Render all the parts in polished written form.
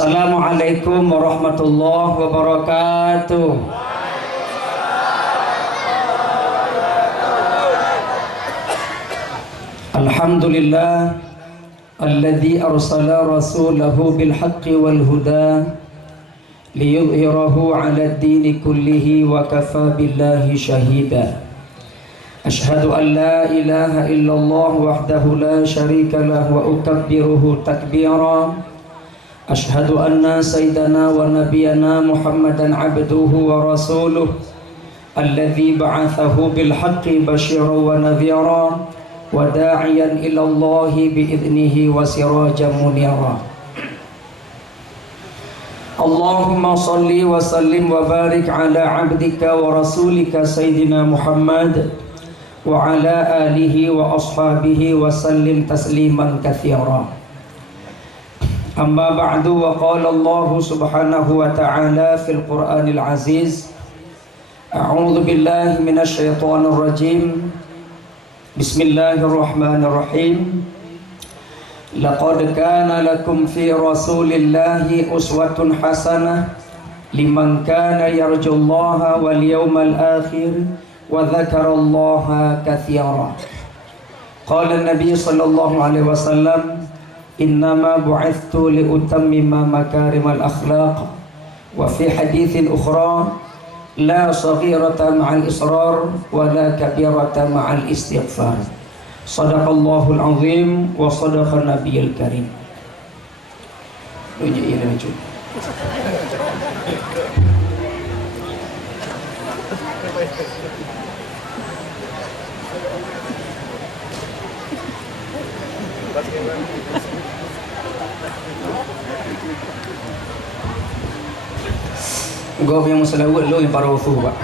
Assalamualaikum warahmatullahi wabarakatuh. Alhamdulillah alladzi arsala rasulahu bil haqqi wal huda liyudhhirahu 'ala ad-dini kullihi wa kafa billahi shahida. Ashhadu an la ilaha illallah wahdahu la syarika lahu wa ukabbiruhu takbira. Ashhadu anna sayyidana wa nabiyana Muhammadan abduhu wa rasuluh alladzi ba'athahu bil haqqi basyiran wa nadhira wa da'iyan ila Allah bi idnihi wa sirajan munira. Allahumma salli wa sallim wa barik ala abdika wa rasulika sayyidina Muhammad wa ala alihi wa ashabihi wa sallim tasliman katsira. Amma ba'du, wa qala Allah subhanahu wa ta'ala fil Qur'anil Aziz. A'udzu billahi minasy syaithanir rajim. Bismillahirrahmanirrahim. Laqad kana lakum fi rasulillahi uswatun hasanah liman kana yarjullaha wal yawmal akhir wa dzakarallaha katsira. Qala an-nabiy sallallahu alaihi wasallam, innama bu'ithtu liutammima makarimal akhlaq. Wa fi haditsin ukhra, la saghirata ma'al israr wa la kabirata ma'al istighfar. Sadaqallahul azim wa sadaqan nabiyil karim. Gua yang musalawat lo yang para wufu pak.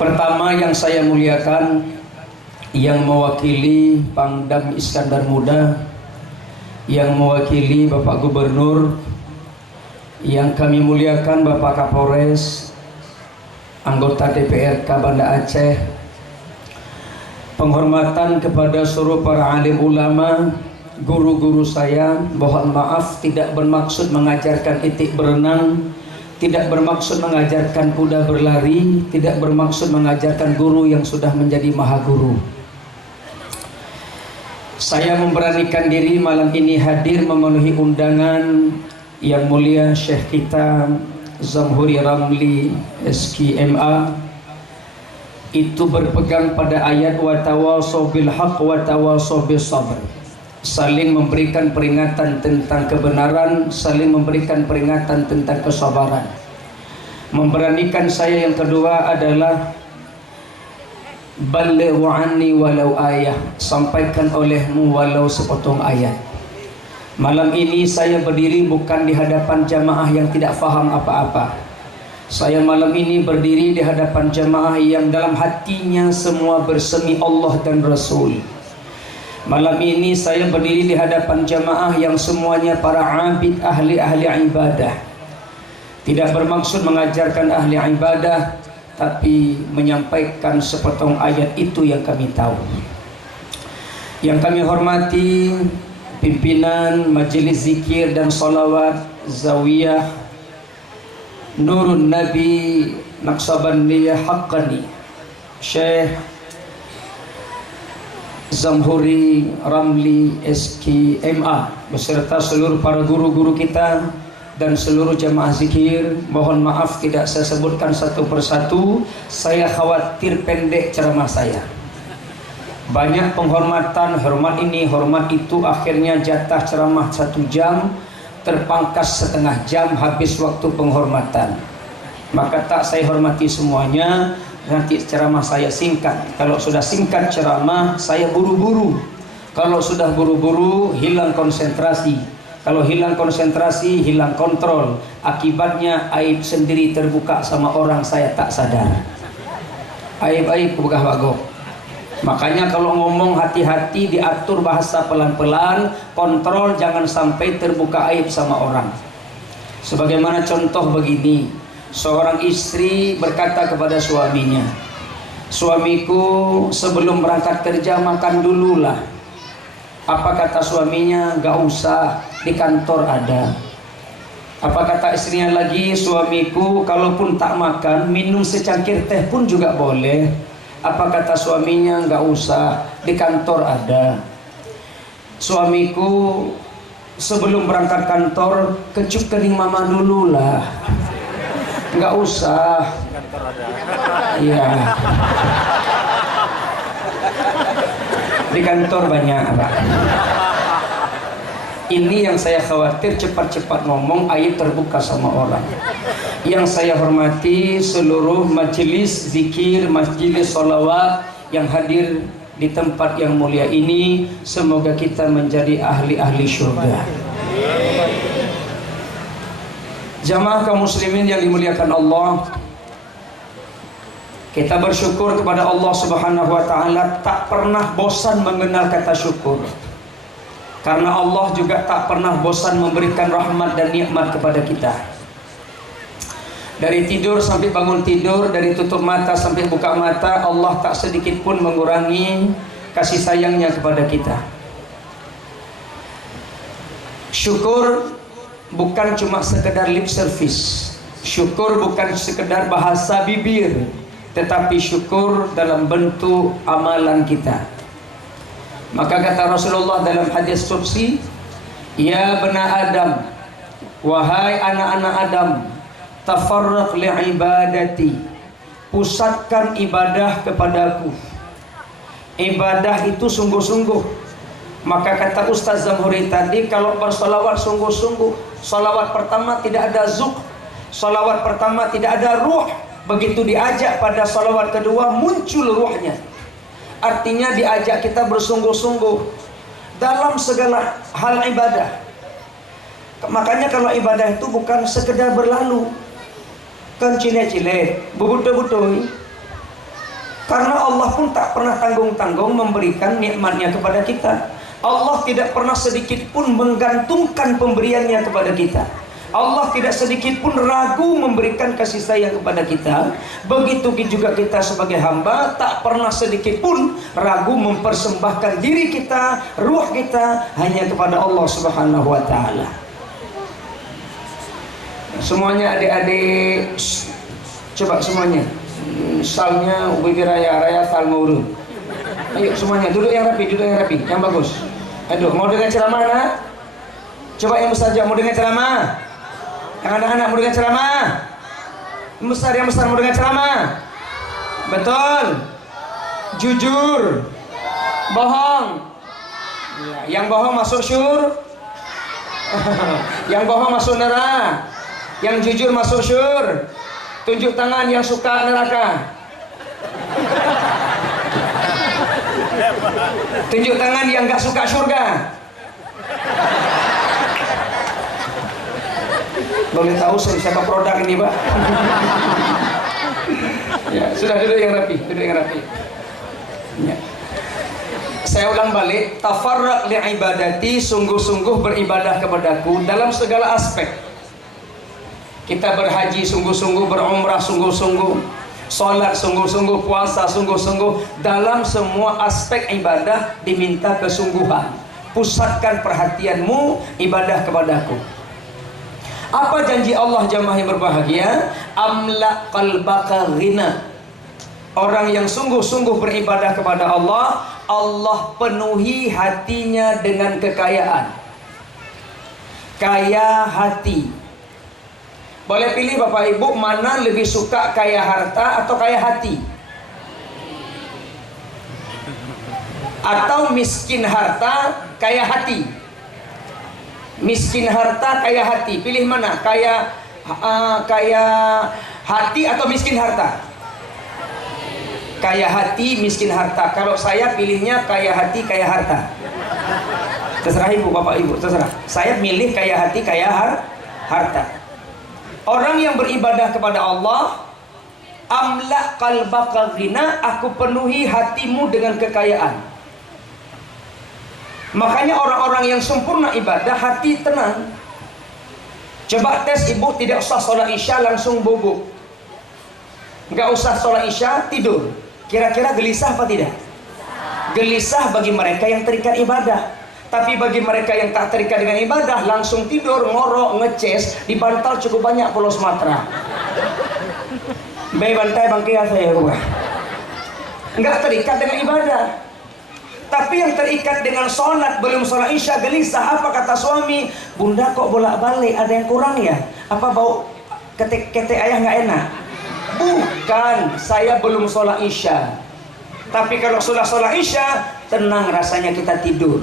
Pertama yang saya muliakan, yang mewakili Pangdam Iskandar Muda, yang mewakili Bapak Gubernur, yang kami muliakan Bapak Kapolres, anggota DPRK Banda Aceh, penghormatan kepada seluruh para alim ulama, guru-guru saya. Mohon maaf tidak bermaksud mengajarkan etik berenang, tidak bermaksud mengajarkan kuda berlari, tidak bermaksud mengajarkan guru yang sudah menjadi maha guru. Saya memberanikan diri malam ini hadir memenuhi undangan yang mulia Syekh kita Zamhuri Ramli SKMA. Itu berpegang pada ayat wa tawasaw bil haqq wa tawasaw bis sabr. Saling memberikan peringatan tentang kebenaran, saling memberikan peringatan tentang kesabaran. Memberanikan saya yang kedua adalah balighu anni walau ayah, sampaikan olehmu walau sepotong ayat. Malam ini saya berdiri bukan di hadapan jamaah yang tidak faham apa-apa. Saya malam ini berdiri di hadapan jamaah yang dalam hatinya semua bersemi Allah dan Rasul. Malam ini saya berdiri di hadapan jamaah yang semuanya para abid, ahli-ahli ibadah. Tidak bermaksud mengajarkan ahli ibadah, tapi menyampaikan sepotong ayat itu yang kami tahu. Yang kami hormati pimpinan Majelis Zikir dan Salawat Zawiyah Nurun Nabi Naqsabandiyah Haqqani, Syekh Zamhuri Ramli SKMA beserta seluruh para guru-guru kita dan seluruh jamaah zikir. Mohon maaf tidak saya sebutkan satu persatu, saya khawatir pendek ceramah saya. Banyak penghormatan, hormat ini, hormat itu, akhirnya jatah ceramah 1 jam terpangkas setengah jam, habis waktu penghormatan. Maka tak saya hormati semuanya, nanti ceramah saya singkat. Kalau sudah singkat ceramah, saya buru-buru Kalau sudah buru-buru, hilang konsentrasi. Kalau hilang konsentrasi, hilang kontrol. Akibatnya aib sendiri terbuka sama orang saya tak sadar. Aib-aib buka bagok. Makanya kalau ngomong hati-hati, diatur bahasa pelan-pelan, kontrol jangan sampai terbuka aib sama orang. Sebagaimana contoh begini, seorang istri berkata kepada suaminya, suamiku sebelum berangkat kerja makan dululah. Apa kata suaminya? Gak usah, di kantor ada. Apa kata istrinya lagi? Suamiku kalaupun tak makan, minum secangkir teh pun juga boleh. Apa kata suaminya? Gak usah, di kantor ada. Suamiku sebelum berangkat kantor kecup kening mama dulu lah. Nggak usah. Iya. Di kantor banyak Pak. Ini yang saya khawatir, cepat-cepat ngomong ayat terbuka sama orang. Yang saya hormati seluruh majelis zikir, majelis sholawat yang hadir di tempat yang mulia ini, semoga kita menjadi ahli-ahli surga. Jamaah kaum muslimin yang dimuliakan Allah, kita bersyukur kepada Allah Subhanahu wa taala, tak pernah bosan mengenal kata syukur. Karena Allah juga tak pernah bosan memberikan rahmat dan nikmat kepada kita. Dari tidur sampai bangun tidur, dari tutup mata sampai buka mata, Allah tak sedikit pun mengurangi kasih sayangnya kepada kita. Syukur bukan cuma sekedar lip service. Syukur bukan sekedar bahasa bibir, tetapi syukur dalam bentuk amalan kita. Maka kata Rasulullah dalam hadis qudsi, ya bani Adam, wahai anak-anak Adam, tafarraq li'ibadati, pusatkan ibadah kepadaku. Ibadah itu sungguh-sungguh. Maka kata Ustaz Zamhuri tadi, kalau bersolawat sungguh-sungguh. Solawat pertama tidak ada zuk, solawat pertama tidak ada ruh. Begitu diajak pada solawat kedua, muncul ruhnya. Artinya diajak kita bersungguh-sungguh dalam segala hal ibadah. Makanya kalau ibadah itu bukan sekedar berlalu, kan cile-cile, bebutu-butu. Karena Allah pun tak pernah tanggung-tanggung memberikan nikmatnya kepada kita. Allah tidak pernah sedikit pun menggantungkan pemberiannya kepada kita. Allah tidak sedikit pun ragu memberikan kasih sayang kepada kita. Begitu juga kita sebagai hamba tak pernah sedikit pun ragu mempersembahkan diri kita, ruh kita hanya kepada Allah Subhanahu wa taala. Semuanya adik-adik, coba semuanya. Salnya Ubi Raya Sal Maurun. Ayo semuanya duduk yang rapi, yang bagus. Aduh, mau dengar ceramah nak? Coba yang besar aja mau dengar ceramah. Yang anak-anak mau dengar ceramah. Yang besar mau dengar ceramah. Betul. Jujur. Bohong. Ya, yang bohong masuk syur. Yang bohong masuk neraka. Yang jujur masuk syur. Tunjuk tangan yang suka neraka. Tunjuk tangan yang gak suka surga. Boleh tahu siapa produk ini, Pak? Ya, sudah duduk yang rapi, Ya. Saya ulang balik, tafarraq li'ibadati, sungguh-sungguh beribadah kepadaku dalam segala aspek. Kita berhaji sungguh-sungguh, berumrah sungguh-sungguh, sholat sungguh-sungguh, puasa sungguh-sungguh. Dalam semua aspek ibadah diminta kesungguhan. Pusatkan perhatianmu, ibadah kepadaku. Apa janji Allah jamaah yang berbahagia? Amla qalbaka ghina. Orang yang sungguh-sungguh beribadah kepada Allah, Allah penuhi hatinya dengan kekayaan. Kaya hati. Boleh pilih Bapak Ibu, mana lebih suka kaya harta atau kaya hati? Atau miskin harta, kaya hati? Miskin harta, kaya hati. Pilih mana? Kaya hati atau miskin harta? Kaya hati, miskin harta. Kalau saya pilihnya kaya hati, kaya harta. Terserah ibu, bapak ibu, terserah. Saya milih kaya hati, kaya harta. Orang yang beribadah kepada Allah, amla qalbaka ghina, aku penuhi hatimu dengan kekayaan. Makanya orang-orang yang sempurna ibadah, hati tenang. Coba tes ibu, tidak usah sholat isya langsung bubuk, nggak usah sholat isya tidur, kira-kira gelisah apa tidak? Gelisah bagi mereka yang terikat ibadah. Tapi bagi mereka yang tak terikat dengan ibadah, langsung tidur, ngorok, ngeces, di bantal cukup banyak Pulau Sumatera. Bayi bantai bangkit saya gua. Nggak terikat dengan ibadah. Tapi yang terikat dengan sholat, belum sholat isya gelisah. Apa kata suami? Bunda kok bolak-balik, ada yang kurang ya? Apa bau ketek ayah nggak enak? Bukan, saya belum sholat isya. Tapi kalau sudah sholat isya, tenang rasanya kita tidur.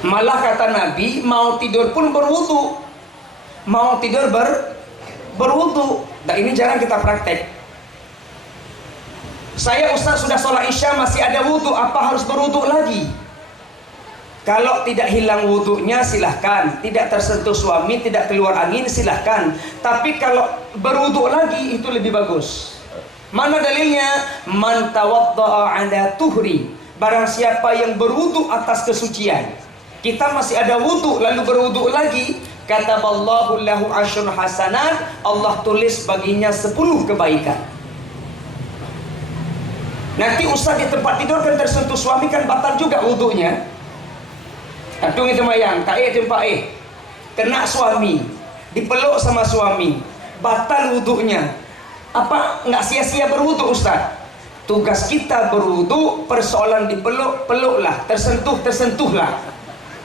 Malah kata Nabi, mau tidur pun berwudu. Mau tidur berwudu. Nah ini jarang kita praktek. Saya Ustaz sudah sholat isya masih ada wudu, apa harus berwudu lagi? Kalau tidak hilang wudunya silahkan, tidak tersentuh suami, tidak keluar angin silahkan. Tapi kalau berwudu lagi itu lebih bagus. Mana dalilnya? Man tawadda'a 'ala tuhri, barang siapa yang berwudu atas kesucian. Kita masih ada wudu lalu berwudu lagi, kataballahu lahu asyur hasanat, Allah tulis baginya 10 kebaikan. Nanti Ustaz di tempat tidur kan tersentuh suami, kan batal juga wudunya. Aduh itu mayang, tak tempat kena suami, dipeluk sama suami, batal wudunya. Apa nggak sia-sia berwudu Ustaz? Tugas kita berwudu, persoalan dipeluk, peluklah, tersentuhlah.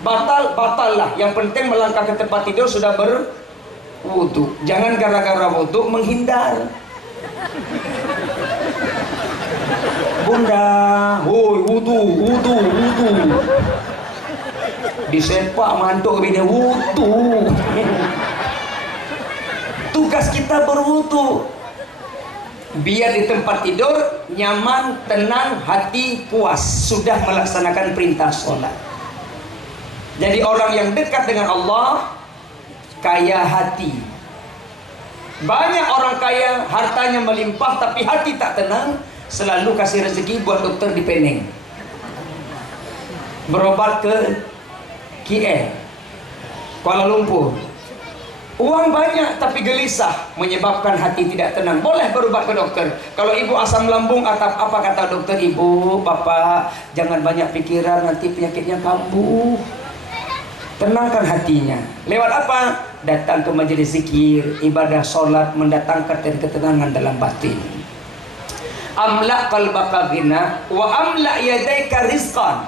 Batal lah. Yang penting melangkah ke tempat tidur sudah berwudu. Jangan gara-gara wudu menghindar. Bunda, woi wudu. Disepak mantuk dia wudu. Tugas kita berwudu. Biar di tempat tidur nyaman, tenang, hati puas, sudah melaksanakan perintah sholat. Jadi orang yang dekat dengan Allah kaya hati. Banyak orang kaya, hartanya melimpah tapi hati tak tenang. Selalu kasih rezeki buat dokter di Penang, berobat ke KL, Kuala Lumpur. Uang banyak tapi gelisah, menyebabkan hati tidak tenang. Boleh berobat ke dokter. Kalau ibu asam lambung atau apa kata dokter, ibu, bapak jangan banyak pikiran, nanti penyakitnya kambuh. Tenangkan hatinya. Lewat apa? Datang ke majelis zikir, ibadah sholat, mendatangkan ketenangan dalam batin. Amla qalbaka ghina wa amla yadaika rizqan.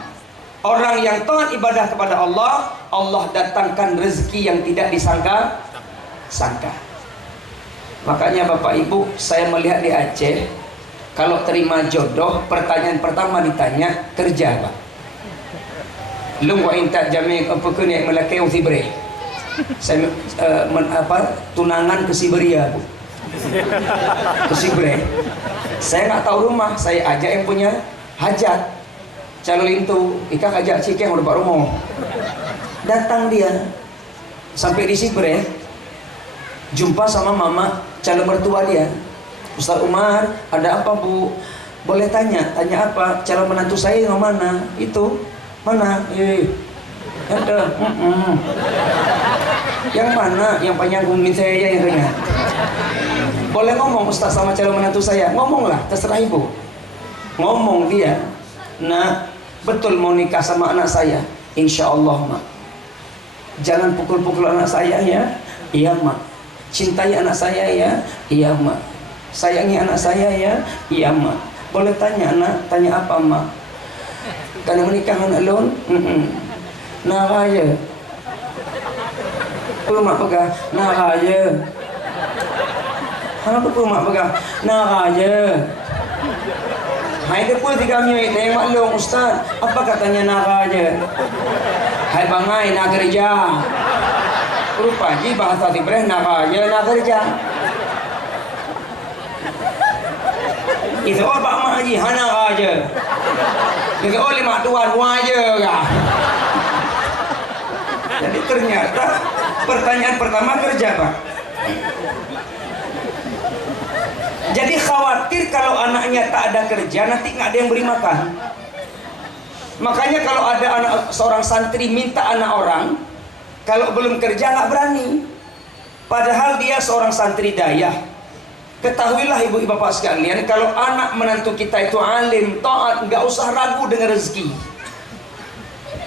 Orang yang taat ibadah kepada Allah, Allah datangkan rezeki yang tidak disangka. Makanya Bapak Ibu, saya melihat di Aceh, kalau terima jodoh, pertanyaan pertama ditanya, kerja apa? Lung wa inta jami apa kene melakeu Sibre. Saya tunangan ke Siberia, Bu. Ke Sibre. Saya nggak tahu rumah, saya ajak yang punya hajat. Calon itu, ikak ajak cikeng udah pak rumah. Datang dia, sampai di Sibre, jumpa sama mama calon mertua dia. Ustaz Umar, ada apa Bu? Boleh tanya apa? Calon menantu saya yang mana? Itu mana? Ada. Yang mana? Yang panjang kumin saya yang tanya. Boleh ngomong Ustaz sama calon menantu saya? Ngomonglah, terserah ibu. Ngomong dia. Nah, betul mau nikah sama anak saya? Insya Allah, Mak. Jangan pukul-pukul anak saya ya. Iya, Mak. Cintai anak saya ya. Iya, Mak. Sayangi anak saya ya. Iya, Mak. Boleh tanya anak? Tanya apa, Mak? Karena menikah anak alone? Nah aja. Perlu Mak pegang? Nah aja. Kenapa perlu Mak pegang? Nah aja. Hai depul tiga minit, yang maklum Ustaz. Apa katanya nak aja? Hai bangai nak kerja. Rupa ji bahasa Sibreh nak aja nak kerja. Itu apa mak ji hana aja. Dia oleh mak tuan waya kah. Jadi ternyata pertanyaan pertama kerja Pak. Jadi khawatir kalau anaknya tak ada kerja nanti nggak ada yang beri makan. Makanya kalau ada anak seorang santri minta anak orang, kalau belum kerja nggak berani. Padahal dia seorang santri dayah. Ketahuilah ibu bapak sekalian, kalau anak menantu kita itu alim, taat, nggak usah ragu dengan rezeki.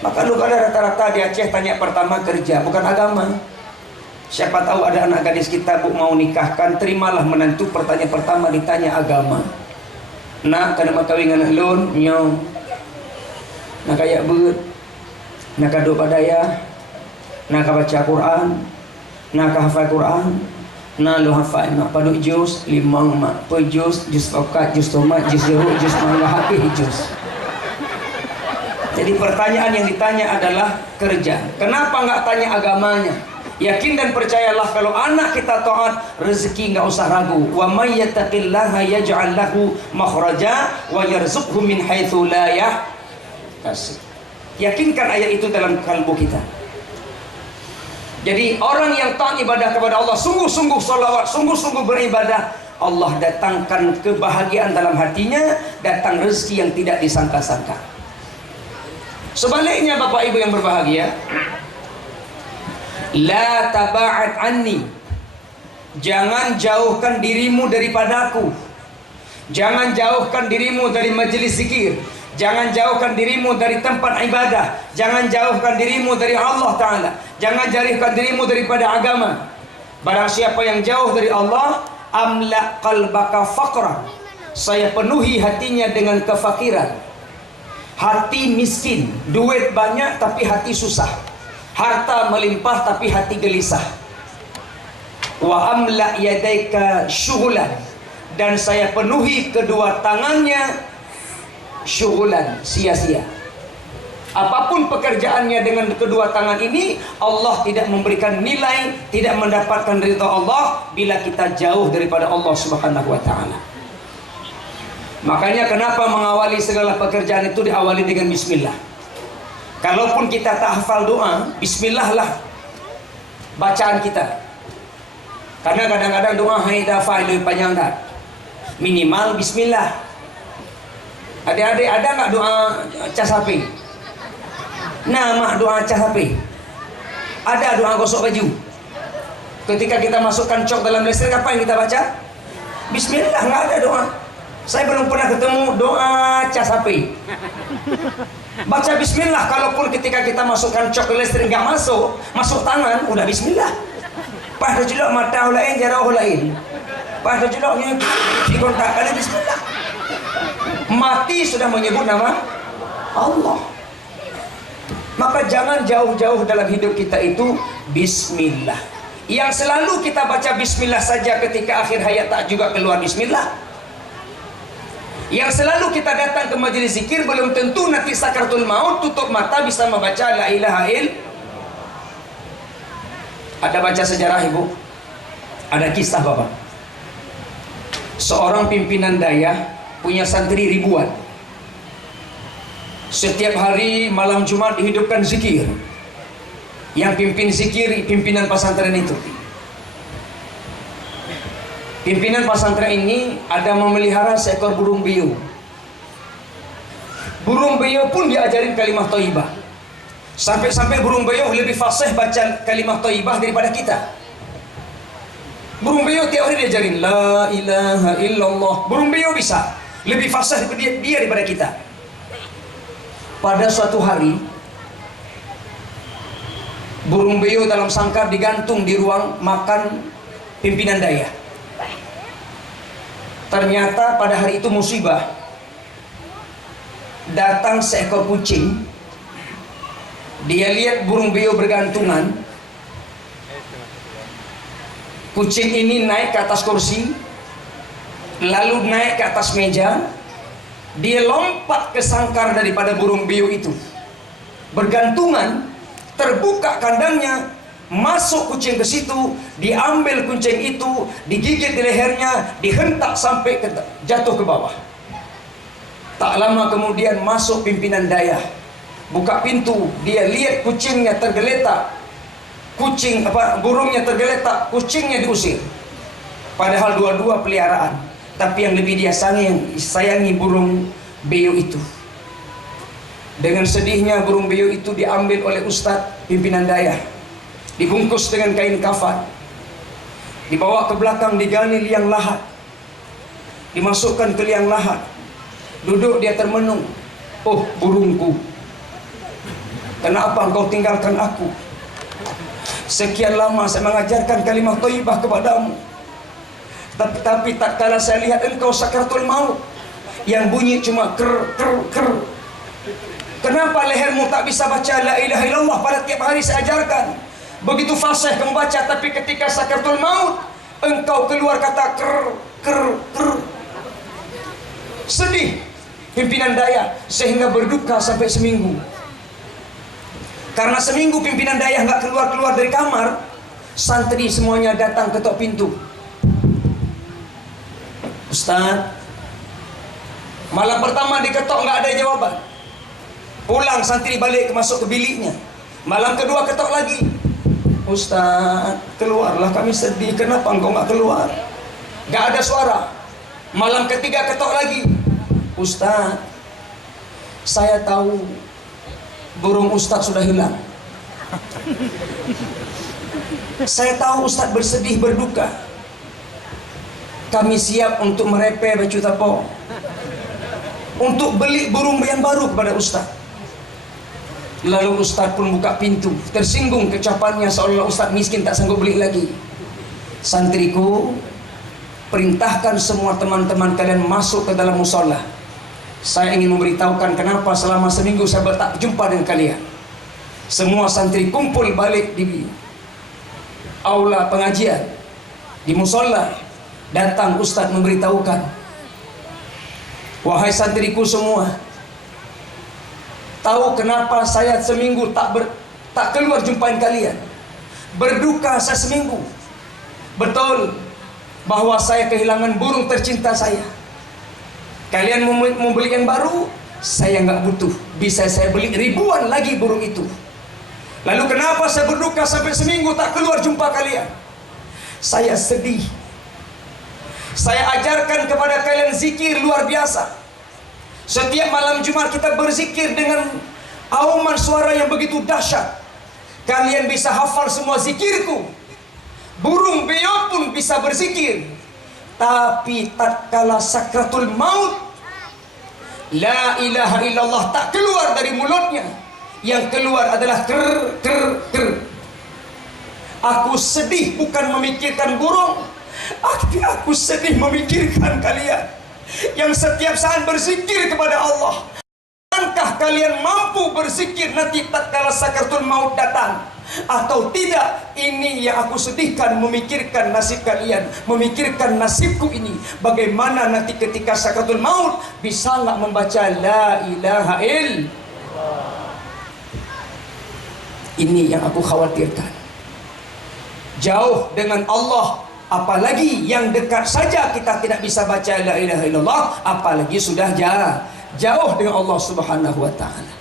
Maka lu ada rata-rata di Aceh tanya pertama kerja, bukan agama. Siapa tahu ada anak gadis kita bu mau nikahkan, terimalah menantu pertanyaan pertama ditanya agama. Nak kena makawin anak lun, nyong. Nak kayak bet, nak kado padaya, nak baca Quran, nak hafal Quran, nak lu hafal nak padu jus, limang mak, jus tokat, jus tomat, jus jeruk, jus mangga hati jus. Jadi pertanyaan yang ditanya adalah kerja. Kenapa nggak tanya agamanya? Yakin dan percayalah kalau anak kita taat, rezeki nggak usah ragu. Wa may yattaqillaha yaj'al lahu makhraja wa yarzuqhu min haitsu la yahtasib. Yakinkan ayat itu dalam kalbu kita. Jadi orang yang taat ibadah kepada Allah, sungguh-sungguh salawat, sungguh-sungguh beribadah, Allah datangkan kebahagiaan dalam hatinya, datang rezeki yang tidak disangka-sangka. Sebaliknya Bapak Ibu yang berbahagia, la taba'ad anni, jangan jauhkan dirimu daripadaku, jangan jauhkan dirimu dari majelis zikir, jangan jauhkan dirimu dari tempat ibadah, jangan jauhkan dirimu dari Allah Ta'ala, jangan jauhkan dirimu daripada agama. Barang siapa yang jauh dari Allah, amla qalbaka faqran, saya penuhi hatinya dengan kefakiran. Hati miskin, duit banyak tapi hati susah, harta melimpah tapi hati gelisah. Wa amla yadaika syughlan, dan saya penuhi kedua tangannya syughlan, sia-sia. Apapun pekerjaannya dengan kedua tangan ini, Allah tidak memberikan nilai, tidak mendapatkan ridha Allah bila kita jauh daripada Allah Subhanahu wa taala. Makanya kenapa mengawali segala pekerjaan itu diawali dengan bismillah. Kalaupun kita tak hafal doa, bismillah lah bacaan kita. Karena kadang-kadang doa hanya hafal lebih panjang tak? Minimal bismillah. Adik-adik ada nggak doa cas HP? Nama doa cas HP? Ada doa gosok baju? Ketika kita masukkan cok dalam listrik, apa yang kita baca? Bismillah, nggak ada doa. Saya belum pernah ketemu doa cas HP. Baca bismillah, kalaupun ketika kita masukkan cok ke listrik nggak masuk, masuk tangan, udah bismillah. Pas jelok mata lain, jarah lain. Pas jeloknya di kontak kali bismillah. Mati sudah menyebut nama Allah. Maka jangan jauh-jauh dalam hidup kita itu bismillah. Yang selalu kita baca bismillah saja ketika akhir hayat tak juga keluar bismillah. Yang selalu kita datang ke majelis zikir, belum tentu nanti sakaratul maut tutup mata bisa membaca la ilaha illallah. Ada baca sejarah ibu, ada kisah bapak. Seorang pimpinan daya punya santri ribuan. Setiap hari malam Jumat dihidupkan zikir. Yang pimpin zikir pimpinan pesantren itu. Pimpinan pesantren ini ada memelihara seekor burung beo. Burung beo pun diajarin kalimah thayyibah. Sampai-sampai burung beo lebih fasih baca kalimah thayyibah daripada kita. Burung beo tiap hari diajarin la ilaha illallah. Burung beo bisa lebih fasih dia daripada kita. Pada suatu hari, burung beo dalam sangkar digantung di ruang makan pimpinan daya. Ternyata pada hari itu musibah. Datang seekor kucing. Dia lihat burung beo bergantungan. Kucing ini naik ke atas kursi, lalu naik ke atas meja. Dia lompat ke sangkar daripada burung beo itu. Bergantungan, terbuka kandangnya. Masuk kucing ke situ, diambil kucing itu, digigit di lehernya, dihentak sampai jatuh ke bawah. Tak lama kemudian masuk pimpinan dayah, buka pintu, dia lihat kucingnya tergeletak, burungnya tergeletak, kucingnya diusir. Padahal dua-dua peliharaan, tapi yang lebih dia sayangi burung beo itu. Dengan sedihnya burung beo itu diambil oleh ustadz pimpinan dayah, dibungkus dengan kain kafan, dibawa ke belakang, digali liang lahat, dimasukkan ke liang lahat. Duduk dia termenung. Oh burungku, kenapa engkau tinggalkan aku? Sekian lama saya mengajarkan kalimat thayyibah kepadamu, tapi tak kala saya lihat engkau sakaratul maut, yang bunyi cuma ker ker ker. Kenapa lehermu tak bisa baca la ilaha illallah pada tiap hari saya ajarkan? Begitu fasih kamu baca, tapi ketika sakaratul maut engkau keluar kata ker ker ker. Sedih pimpinan dayah sehingga berduka sampai seminggu. Karena seminggu pimpinan dayah nggak keluar dari kamar, santri semuanya datang ketok pintu. Ustaz, malam pertama diketok nggak ada jawaban. Pulang santri balik masuk ke biliknya. Malam kedua ketok lagi. Ustaz, keluarlah, kami sedih. Kenapa engkau nggak keluar? Nggak ada suara. Malam ketiga ketok lagi. Ustaz, saya tahu burung Ustaz sudah hilang. Saya tahu Ustaz bersedih, berduka. Kami siap untuk merepe baju tapo, untuk beli burung yang baru kepada Ustaz. Lalu Ustaz pun buka pintu, tersinggung kecapannya seolah Ustaz miskin tak sanggup beli lagi. Santriku, perintahkan semua teman-teman kalian masuk ke dalam musola. Saya ingin memberitahukan kenapa selama seminggu saya tak jumpa dengan kalian. Semua santri kumpul balik di aula pengajian, di musola. Datang Ustaz memberitahukan, wahai santriku semua, tahu kenapa saya seminggu tak keluar jumpain kalian? Berduka saya seminggu. Betul bahwa saya kehilangan burung tercinta saya. Kalian mau beli yang baru, saya nggak butuh. Bisa saya beli ribuan lagi burung itu. Lalu kenapa saya berduka sampai seminggu tak keluar jumpa kalian? Saya sedih. Saya ajarkan kepada kalian zikir luar biasa. Setiap malam Jumat kita berzikir dengan auman suara yang begitu dahsyat. Kalian bisa hafal semua zikirku. Burung beo pun bisa berzikir. Tapi tatkala sakratul maut, la ilaha illallah tak keluar dari mulutnya. Yang keluar adalah ker ker ker. Aku sedih bukan memikirkan burung, tapi aku sedih memikirkan kalian yang setiap saat berzikir kepada Allah. Apakah kalian mampu berzikir nanti tatkala sakratul maut datang atau tidak? Ini yang aku sedihkan, memikirkan nasib kalian, memikirkan nasibku ini. Bagaimana nanti ketika sakratul maut bisa nggak membaca la ilaha illallah? Ini yang aku khawatirkan. Jauh dengan Allah, apalagi yang dekat saja kita tidak bisa baca la ilaha illallah, apalagi sudah jauh dengan Allah Subhanahu wa taala.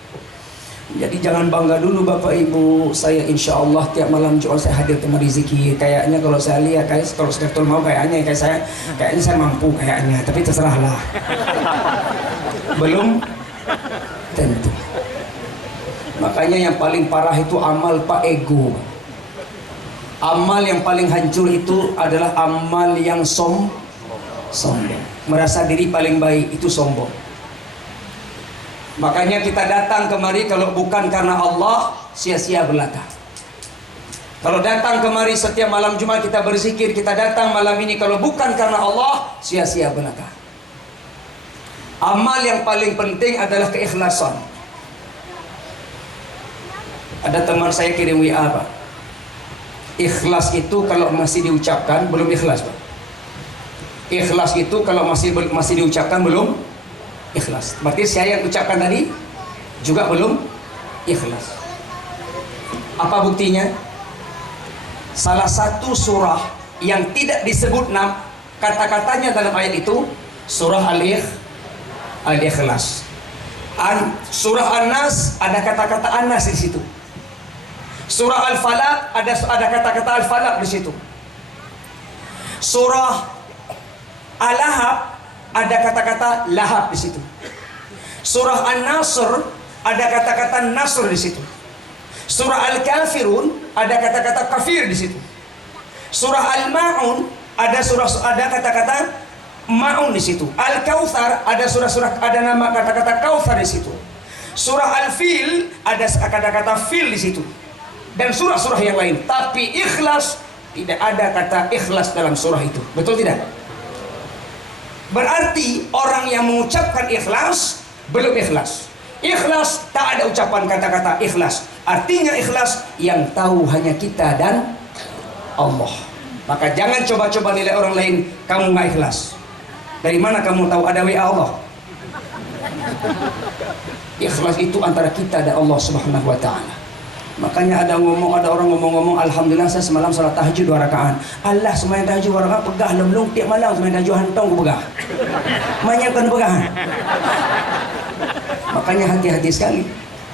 Jadi jangan bangga dulu Bapak Ibu. Saya insya Allah tiap malam Jumat saya hadir kemari zikir. Kayaknya kalau saya lihat, kalau sekretul mau kayaknya saya mampu kayaknya. Tapi terserahlah. Belum tentu. Makanya yang paling parah itu amal Pak ego. Amal yang paling hancur itu adalah amal yang sombong. Merasa diri paling baik itu sombong. Makanya kita datang kemari kalau bukan karena Allah, sia-sia belaka. Kalau datang kemari setiap malam Jumat kita berzikir, kita datang malam ini kalau bukan karena Allah, sia-sia belaka. Amal yang paling penting adalah keikhlasan. Ada teman saya kirim WA, Pak. Ikhlas itu kalau masih diucapkan belum ikhlas, Pak. Ikhlas itu kalau masih diucapkan belum ikhlas. Berarti saya yang ucapkan tadi juga belum ikhlas. Apa buktinya? Salah satu surah yang tidak disebut kata-katanya dalam ayat itu surah Al-Ikhlas. Surah An-Nas ada kata-kata An-Nas di situ. Surah Al-Falaq ada kata-kata Al-Falaq di situ. Surah Al-Lahab ada kata-kata Lahab di situ. Surah An-Nasr ada kata-kata Nasr di situ. Surah Al-Kafirun ada kata-kata kafir di situ. Surah Al-Ma'un ada kata-kata Ma'un di situ. Al-Kautsar ada nama kata-kata Kautsar di situ. Surah Al-Fil ada kata-kata Fil di situ. Dan surah-surah yang lain. Tapi Ikhlas tidak ada kata ikhlas dalam surah itu. Betul tidak? Berarti orang yang mengucapkan ikhlas belum ikhlas. Ikhlas tak ada ucapan kata-kata ikhlas. Artinya ikhlas yang tahu hanya kita dan Allah. Maka jangan coba-coba nilai orang lain, kamu nggak ikhlas. Dari mana kamu tahu ada WA Allah? Ikhlas itu antara kita dan Allah Subhanahu wa taala. Makanya ada orang ngomong, alhamdulillah saya semalam salat tahajud 2 rakaat. Allah sembahyang tahajud 2 rakaat pegah lem tiap malam sembahyang tahajud hantong ku pegah. Manyakan pegah. Makanya hati-hati sekali.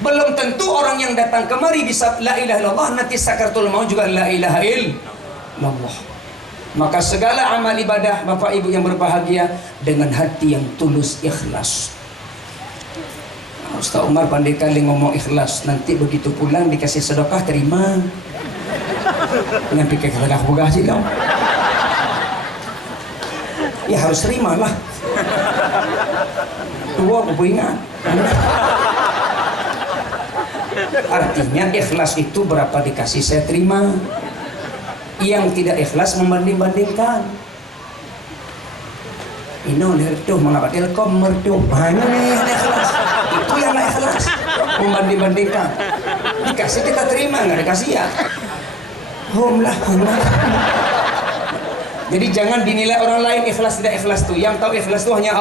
Belum tentu orang yang datang kemari bisa la ilaha illallah nanti sakaratul maut juga la ilaha illallah. Maka segala amal ibadah Bapak Ibu yang berbahagia dengan hati yang tulus ikhlas. Ustaz Umar pandai kali ngomong ikhlas, nanti begitu pulang dikasih sedekah terima. Jangan pikir sedekah bogah sih kau. Ya harus terimalah. Tua aku ingat. Artinya ikhlas itu berapa dikasih saya terima. Yang tidak ikhlas membanding-bandingkan. Ino lertuh mengapa telkom mertuh. Hanya yang ikhlas. Itu yang nggak ikhlas. Membanding-bandingkan. Dikasih kita terima, nggak dikasih ya. Hum lah. Jadi jangan dinilai orang lain ikhlas tidak ikhlas tuh. Yang tahu ikhlas itu hanya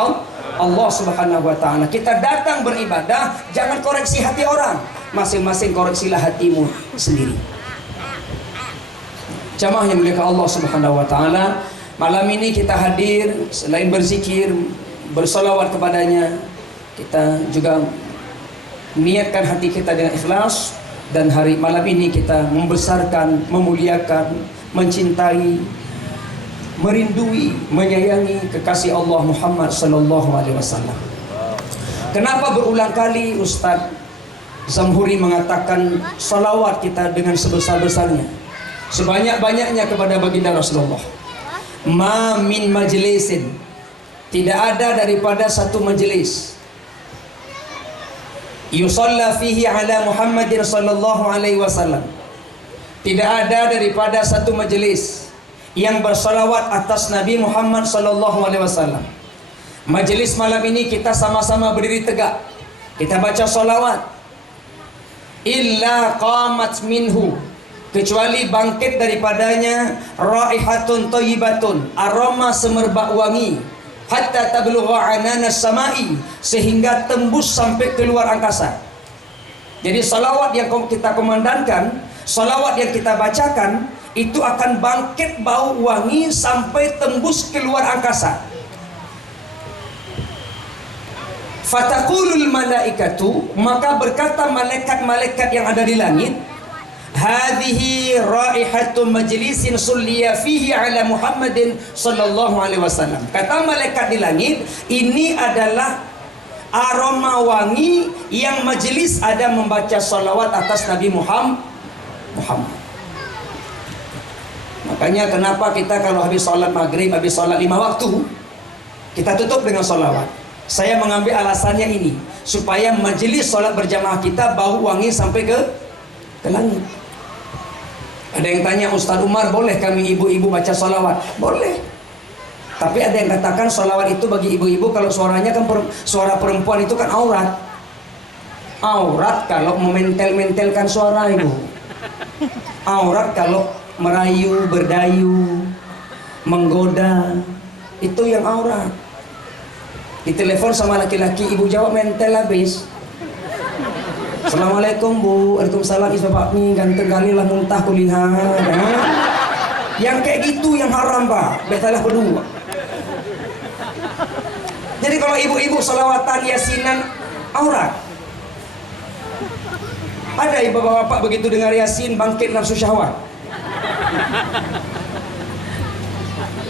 Allah Subhanahu wa taala. Kita datang beribadah, jangan koreksi hati orang. Masing-masing koreksilah hatimu sendiri. Jamaah yang mulia Allah Subhanahu wa taala, malam ini kita hadir selain berzikir, bersolawat kepadanya, kita juga niatkan hati kita dengan ikhlas. Dan malam ini kita membesarkan, memuliakan, mencintai, merindui, menyayangi kekasih Allah Muhammad sallallahu alaihi wasallam. Kenapa berulang kali Ustaz Zamhuri mengatakan salawat kita dengan sebesar-besarnya, sebanyak-banyaknya kepada baginda Rasulullah? Ma min majlisin, tidak ada daripada satu majelis yusalla fihi ala Muhammadin sallallahu alaihi wasallam, tidak ada daripada satu majelis yang bersalawat atas Nabi Muhammad sallallahu alaihi wasallam. Majelis malam ini kita sama-sama berdiri tegak, kita baca salawat, illa qamat minhu, kecuali bangkit daripadanya raihatun thayyibatun, aroma semerbak wangi, hatta tablugha ananas samai, sehingga tembus sampai keluar angkasa. Jadi salawat yang kita kumandangkan, salawat yang kita bacakan itu akan bangkit bau wangi sampai tembus keluar angkasa. Fataqulul malaikatu, maka berkata malaikat-malaikat yang ada di langit, hadhihi raihatu majlisin sulliya fihi ala Muhammadin sallallahu alaihi wasallam. Kata malaikat di langit, ini adalah aroma wangi yang majelis ada membaca salawat atas Nabi Muhammad. Makanya kenapa kita kalau habis sholat maghrib, habis sholat 5 waktu, kita tutup dengan salawat. Saya mengambil alasannya ini, supaya majelis sholat berjamaah kita bau wangi sampai ke langit. Ada yang tanya, Ustaz Umar, boleh kami ibu-ibu baca sholawat? Boleh. Tapi ada yang katakan sholawat itu bagi ibu-ibu kalau suaranya kan suara perempuan itu kan aurat. Aurat kalau mementel-mentelkan suara ibu. Aurat kalau merayu, berdayu, menggoda, itu yang aurat. Ditelepon sama laki-laki, ibu jawab mentel habis. Assalamualaikum Bu, waalaikumsalam, is bapak nih ganteng kali lah muntah kulihat. Yang kayak gitu yang haram Pak, betalah berdua. Jadi kalau ibu-ibu salawatan yasinan aurat. Ada ibu bapak begitu dengar yasin bangkit nafsu syahwat.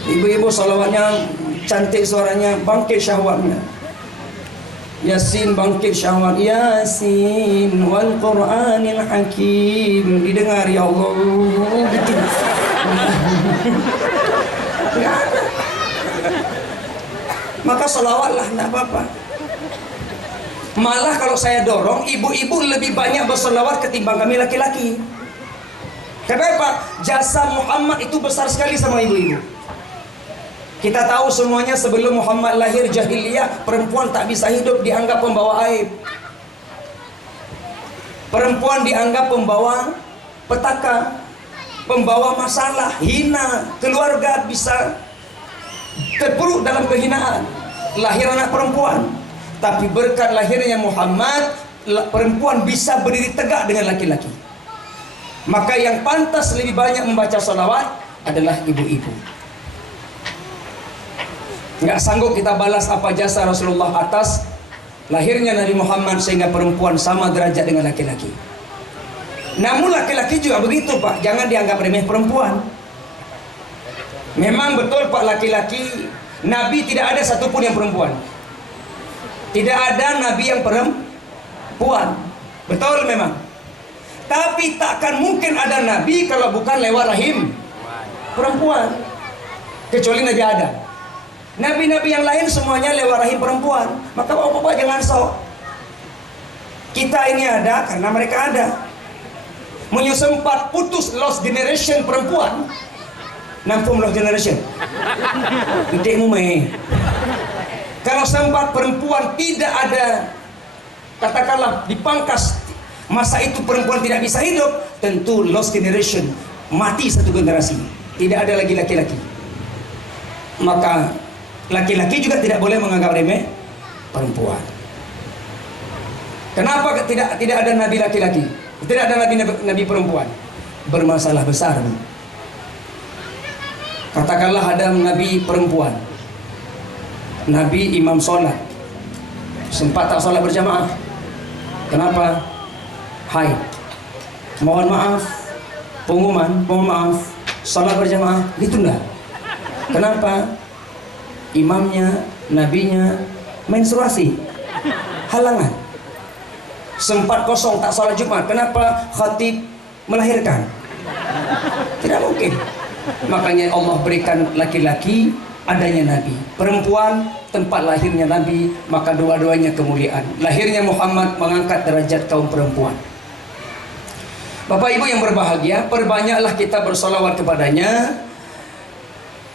Ibu-ibu salawatnya cantik suaranya, bangkit syahwatnya. Yasin bangkit syahwat. Yasin wal Qur'anil Hakim. Didengar ya Allah gitu. Nggak ada. Maka salawatlah, enggak apa-apa. Malah kalau saya dorong, ibu-ibu lebih banyak berselawat ketimbang kami laki-laki. Kenapa? Jasa Muhammad itu besar sekali sama ibu-ibu. Kita tahu semuanya sebelum Muhammad lahir jahiliyah, perempuan tak bisa hidup, dianggap pembawa aib. Perempuan dianggap pembawa petaka, pembawa masalah, hina, keluarga bisa terpuruk dalam kehinaan. Lahir anak perempuan. Tapi berkat lahirnya Muhammad, perempuan bisa berdiri tegak dengan laki-laki. Maka yang pantas lebih banyak membaca salawat adalah ibu-ibu. Nggak sanggup kita balas apa jasa Rasulullah atas lahirnya Nabi Muhammad sehingga perempuan sama derajat dengan laki-laki. Namun laki-laki juga begitu Pak, jangan dianggap remeh perempuan. Memang betul Pak, laki-laki Nabi tidak ada satupun yang perempuan. Tidak ada Nabi yang perempuan. Betul memang. Tapi takkan mungkin ada Nabi kalau bukan lewat rahim perempuan. Kecuali Nabi Adam. Nabi-nabi yang lain semuanya lewat rahim perempuan. Maka bapak-bapak jangan sok. Kita ini ada karena mereka ada. Sempat putus lost generation perempuan. Nampung lost generation. Idekmu meh. Kalau sempat perempuan tidak ada, katakanlah dipangkas, masa itu perempuan tidak bisa hidup, tentu lost generation, mati satu generasi, tidak ada lagi laki-laki. Maka laki-laki juga tidak boleh menganggap remeh perempuan. Kenapa tidak ada nabi laki-laki, tidak ada nabi perempuan? Bermasalah besar. Katakanlah ada nabi perempuan, Nabi imam sholat, sempat tak sholat berjamaah. Kenapa? Hai, mohon maaf, pengumuman, mohon maaf, sholat berjamaah ditunda. Kenapa? Imamnya, nabinya menstruasi, halangan. Sempat kosong tak sholat Jumat. Kenapa? Khatib melahirkan. Tidak mungkin. Makanya Allah berikan laki-laki adanya Nabi, perempuan tempat lahirnya Nabi, maka dua-duanya kemuliaan. Lahirnya Muhammad mengangkat derajat kaum perempuan. Bapak Ibu yang berbahagia, perbanyaklah kita bersolawat kepadanya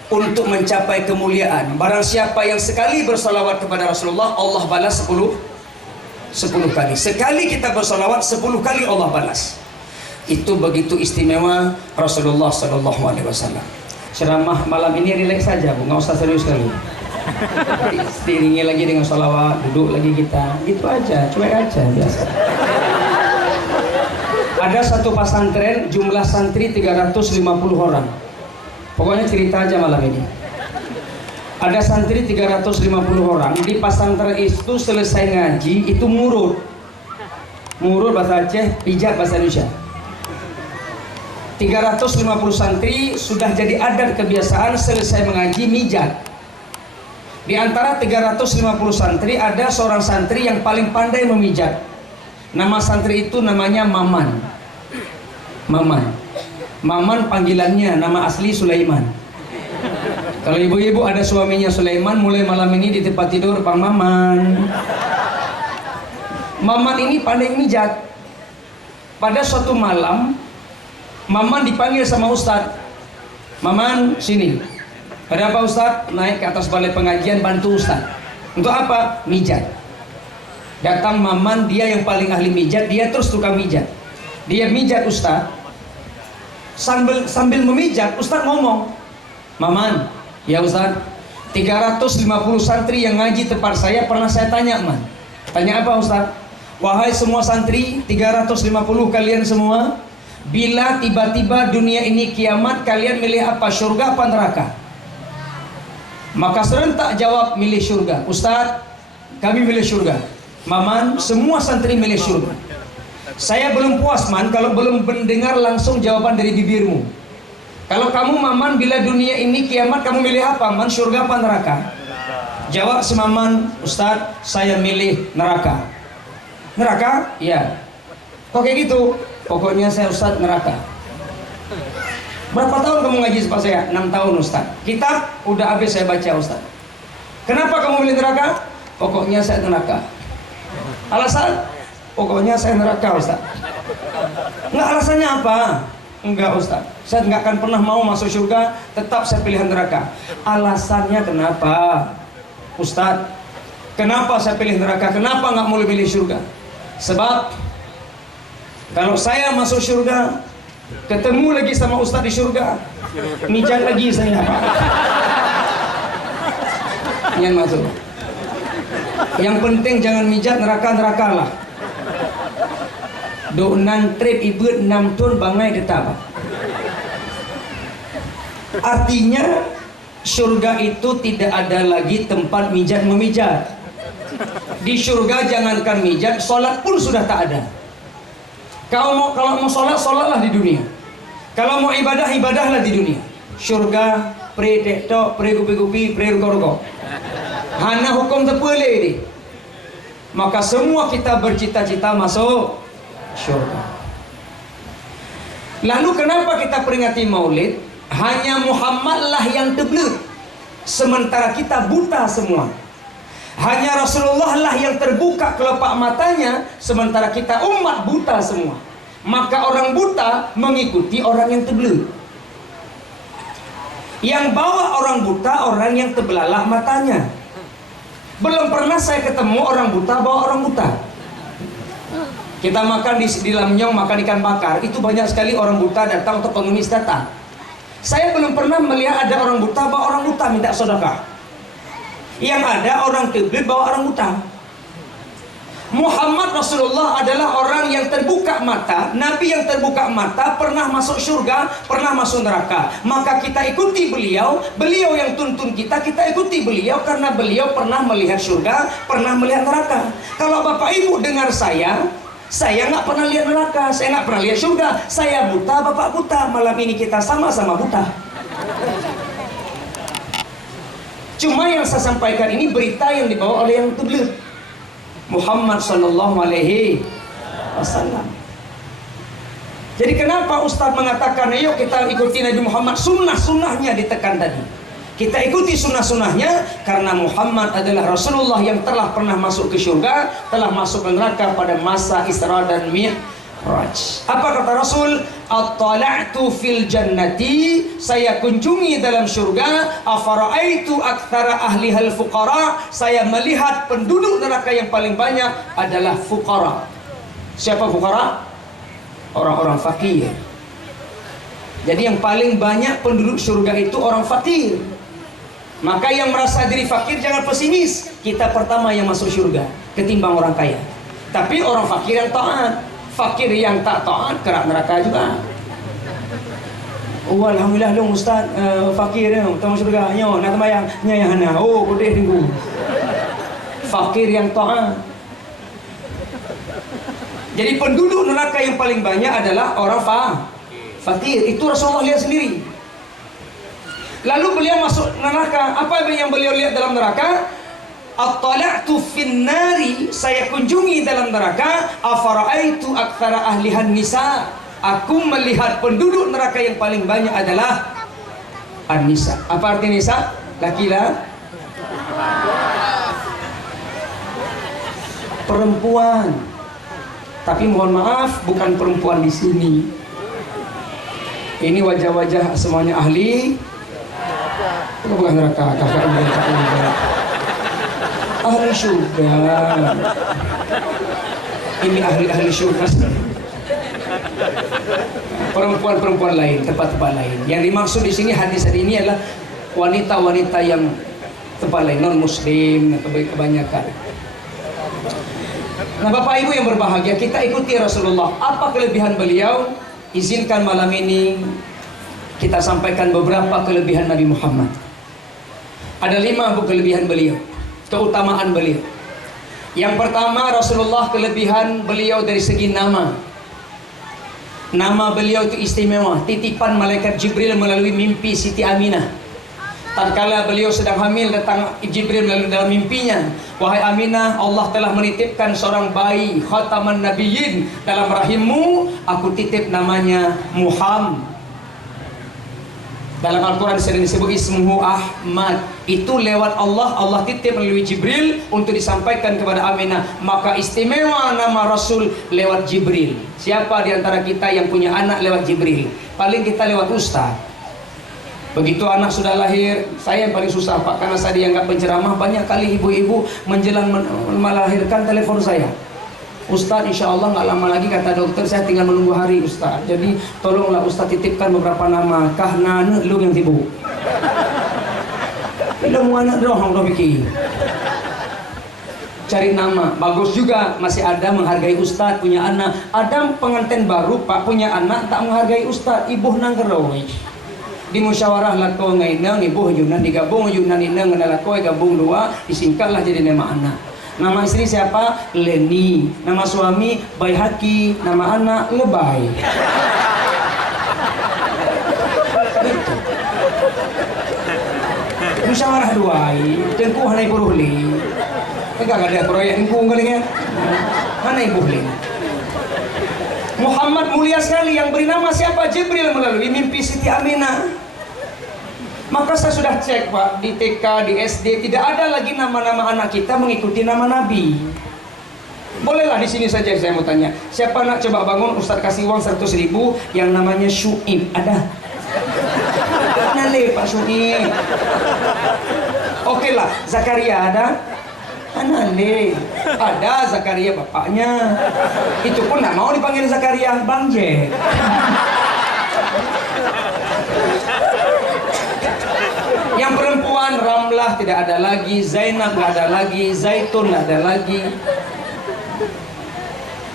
untuk mencapai kemuliaan. Barang siapa yang sekali bersolawat kepada Rasulullah, Allah balas 10 kali. Sekali kita bersolawat 10 kali Allah balas. Itu begitu istimewa Rasulullah SAW. Ceramah malam ini rileks saja Bu, nggak usah serius kali. Diiringi lagi dengan sholawat, duduk lagi kita, gitu aja, cuek aja, biasa. Ada satu pesantren, jumlah santri 350 orang. Pokoknya cerita aja malam ini. Ada santri 350 orang, di pesantren itu selesai ngaji, itu murud. Murud bahasa Aceh, pijat bahasa Indonesia. 350 santri sudah jadi adat kebiasaan selesai mengaji mijat. Di antara 350 santri ada seorang santri yang paling pandai memijat. Nama santri itu namanya Maman. Maman panggilannya, nama asli Sulaiman. Kalau ibu-ibu ada suaminya Sulaiman, mulai malam ini di tempat tidur Bang Maman. Maman ini pandai mijat. Pada suatu malam Maman dipanggil sama Ustadz. Maman sini. Ada apa Ustadz? Naik ke atas balai pengajian bantu Ustadz. Untuk apa? Mijat. Datang Maman, dia yang paling ahli mijat, dia terus tukang mijat. Dia mijat Ustadz. Sambil memijat, Ustadz ngomong, Maman, ya Ustadz, 350 santri yang ngaji tempat saya pernah saya tanya, Man. Tanya apa Ustadz? Wahai semua santri, 350 kalian semua, bila tiba-tiba dunia ini kiamat, kalian milih apa? Surga apa neraka? Maka serentak jawab milih surga. Ustaz, kami milih surga. Maman, semua santri milih surga. Saya belum puas man kalau belum mendengar langsung jawaban dari bibirmu. Kalau kamu Maman, bila dunia ini kiamat kamu milih apa? Man, surga apa neraka? Jawab si Maman, Ustaz, saya milih neraka. Neraka? Iya. Kok kayak gitu? Pokoknya saya Ustaz neraka. Berapa tahun kamu ngaji sama saya? 6 tahun Ustaz. Kitab udah habis saya baca Ustaz. Kenapa kamu milih neraka? Pokoknya saya neraka. Alasan? Pokoknya saya neraka Ustaz. Enggak, alasannya apa? Enggak Ustaz, saya enggak akan pernah mau masuk surga, tetap saya pilih neraka. Alasannya kenapa? Ustaz, kenapa saya pilih neraka? Kenapa enggak mau pilih surga? Sebab kalau saya masuk surga, ketemu lagi sama Ustaz di surga, mijat lagi saya Pak. Yang masuk. Yang penting jangan mijat neraka-neraka lah. Do nan trip ibut 6 tahun bangai tetap. Artinya surga itu tidak ada lagi tempat mijat memijat. Di surga jangankan mijat, sholat pun sudah tak ada. Kalau mau sholat, sholatlah di dunia. Kalau mau ibadah, ibadahlah di dunia. Surga pre tektok, pre gupi-gupi, pre ruko-ruko. Hana hukum terpilih ini. Maka semua kita bercita-cita masuk surga. Lalu kenapa kita peringati maulid? Hanya Muhammadlah yang tabligh, sementara kita buta semua. Hanya Rasulullah lah yang terbuka kelopak matanya, sementara kita umat buta semua. Maka orang buta mengikuti orang yang tabligh. Yang bawa orang buta orang yang terbelalak matanya. Belum pernah saya ketemu orang buta bawa orang buta. Kita makan di Lamnyong, makan ikan bakar, itu banyak sekali orang buta datang atau pengemis datang. Saya belum pernah melihat ada orang buta bawa orang buta minta sedekah. Yang ada orang tabligh bawa orang buta. Muhammad Rasulullah adalah orang yang terbuka mata, Nabi yang terbuka mata, pernah masuk surga, pernah masuk neraka. Maka kita ikuti beliau, beliau yang tuntun kita, kita ikuti beliau karena beliau pernah melihat surga, pernah melihat neraka. Kalau Bapak Ibu dengar saya nggak pernah lihat neraka, saya nggak pernah lihat surga, saya buta, Bapak buta. Malam ini kita sama-sama buta. Cuma yang saya sampaikan ini berita yang dibawa oleh yang tabligh Muhammad sallallahu alaihi wasallam. Jadi kenapa Ustaz mengatakan ayo kita ikuti Nabi Muhammad, sunnah-sunnahnya ditekan tadi. Kita ikuti sunnah-sunnahnya karena Muhammad adalah Rasulullah yang telah pernah masuk ke surga, telah masuk ke neraka pada masa Isra dan Mi'raj. Apa kata Rasul? At-tala'tu fil jannati, saya kunjungi dalam surga, afara'aitu aktsara ahlihal fuqara, saya melihat penduduk neraka yang paling banyak adalah fuqara. Siapa fuqara? Orang-orang fakir. Jadi yang paling banyak penduduk surga itu orang fakir. Maka yang merasa diri fakir jangan pesimis. Kita pertama yang masuk surga ketimbang orang kaya. Tapi orang fakir yang taat. Fakir yang tak taat kerak neraka juga. Oh alhamdulillah dong Ustaz, fakir dong masuk surga. Nyo nak sembahyang nyai hana. Oh kodeh tunggu. Fakir yang taat. Jadi penduduk neraka yang paling banyak adalah orang fakir. Itu Rasulullah lihat sendiri. Lalu beliau masuk neraka. Apa yang beliau lihat dalam neraka? At-tala'tu fin nari, saya kunjungi dalam neraka, afara'aitu aktsara ahlihan nisa, aku melihat penduduk neraka yang paling banyak adalah an-nisa. Apa arti nisa? Laki-laki, perempuan. Tapi mohon maaf, bukan perempuan di sini. Ini wajah-wajah semuanya ahli. Bukan neraka, kakak ahli surga. Ini ahli surga. Perempuan-perempuan lain, tempat-tempat lain. Yang dimaksud di sini hadis hari ini adalah wanita-wanita yang tempat lain, non muslim kebanyakan. Nah Bapak Ibu yang berbahagia, kita ikuti Rasulullah. Apa kelebihan beliau? Izinkan malam ini kita sampaikan beberapa kelebihan Nabi Muhammad. Ada 5 kelebihan beliau, keutamaan beliau. Yang pertama, Rasulullah kelebihan beliau dari segi nama. Nama beliau itu istimewa, titipan malaikat Jibril melalui mimpi Siti Aminah. Tatkala beliau sedang hamil, datang Jibril melalui dalam mimpinya, wahai Aminah, Allah telah menitipkan seorang bayi khataman nabiyyin dalam rahimmu, aku titip namanya Muhammad. Dalam Al-Quran sering disebut ismuhu Ahmad. Itu lewat Allah, Allah titip melalui Jibril untuk disampaikan kepada Aminah. Maka istimewa nama Rasul lewat Jibril. Siapa di antara kita yang punya anak lewat Jibril? Paling kita lewat ustaz. Begitu anak sudah lahir, saya yang paling susah Pak, karena saya dianggap penceramah. Banyak kali ibu-ibu menjelang melahirkan telepon saya, Ustaz, insya Allah nggak lama lagi kata dokter saya tinggal menunggu hari Ustaz. Jadi tolonglah Ustaz titipkan beberapa nama. Kahna lu yang tibu. Ilmu anak doang udah bikin. Cari nama, bagus juga. Masih ada menghargai Ustaz punya anak. Ada pengantin baru Pak punya anak tak menghargai Ustaz. Ibu nang keroy. Di musyawarah lako ngainang ibu yunan digabung yunan inang ngalako gabung dua disingkatlah jadi nama anak. Nama istri siapa? Leni. Nama suami Baihaki. Nama anak Lebay. Musyawarah duai. Tengku hanai puruhli. Enggak ada proyek tengku kalinya. Hanai puruhli. Muhammad mulia sekali, yang beri nama siapa? Jibril melalui mimpi Siti Aminah. Maka saya sudah cek Pak, di TK, di SD tidak ada lagi nama-nama anak kita mengikuti nama Nabi. Bolehlah di sini saja saya mau tanya, siapa nak coba bangun Ustaz kasih uang 100.000 yang namanya Syuib? Ada? Nale Pak Syuib. Oke lah, Zakaria ada? Nale. Ada Zakaria bapaknya. Itu pun nak mau dipanggil Zakaria, Bang J. Yang perempuan Ramlah tidak ada lagi, Zainab tidak ada lagi, Zaitun tidak ada lagi.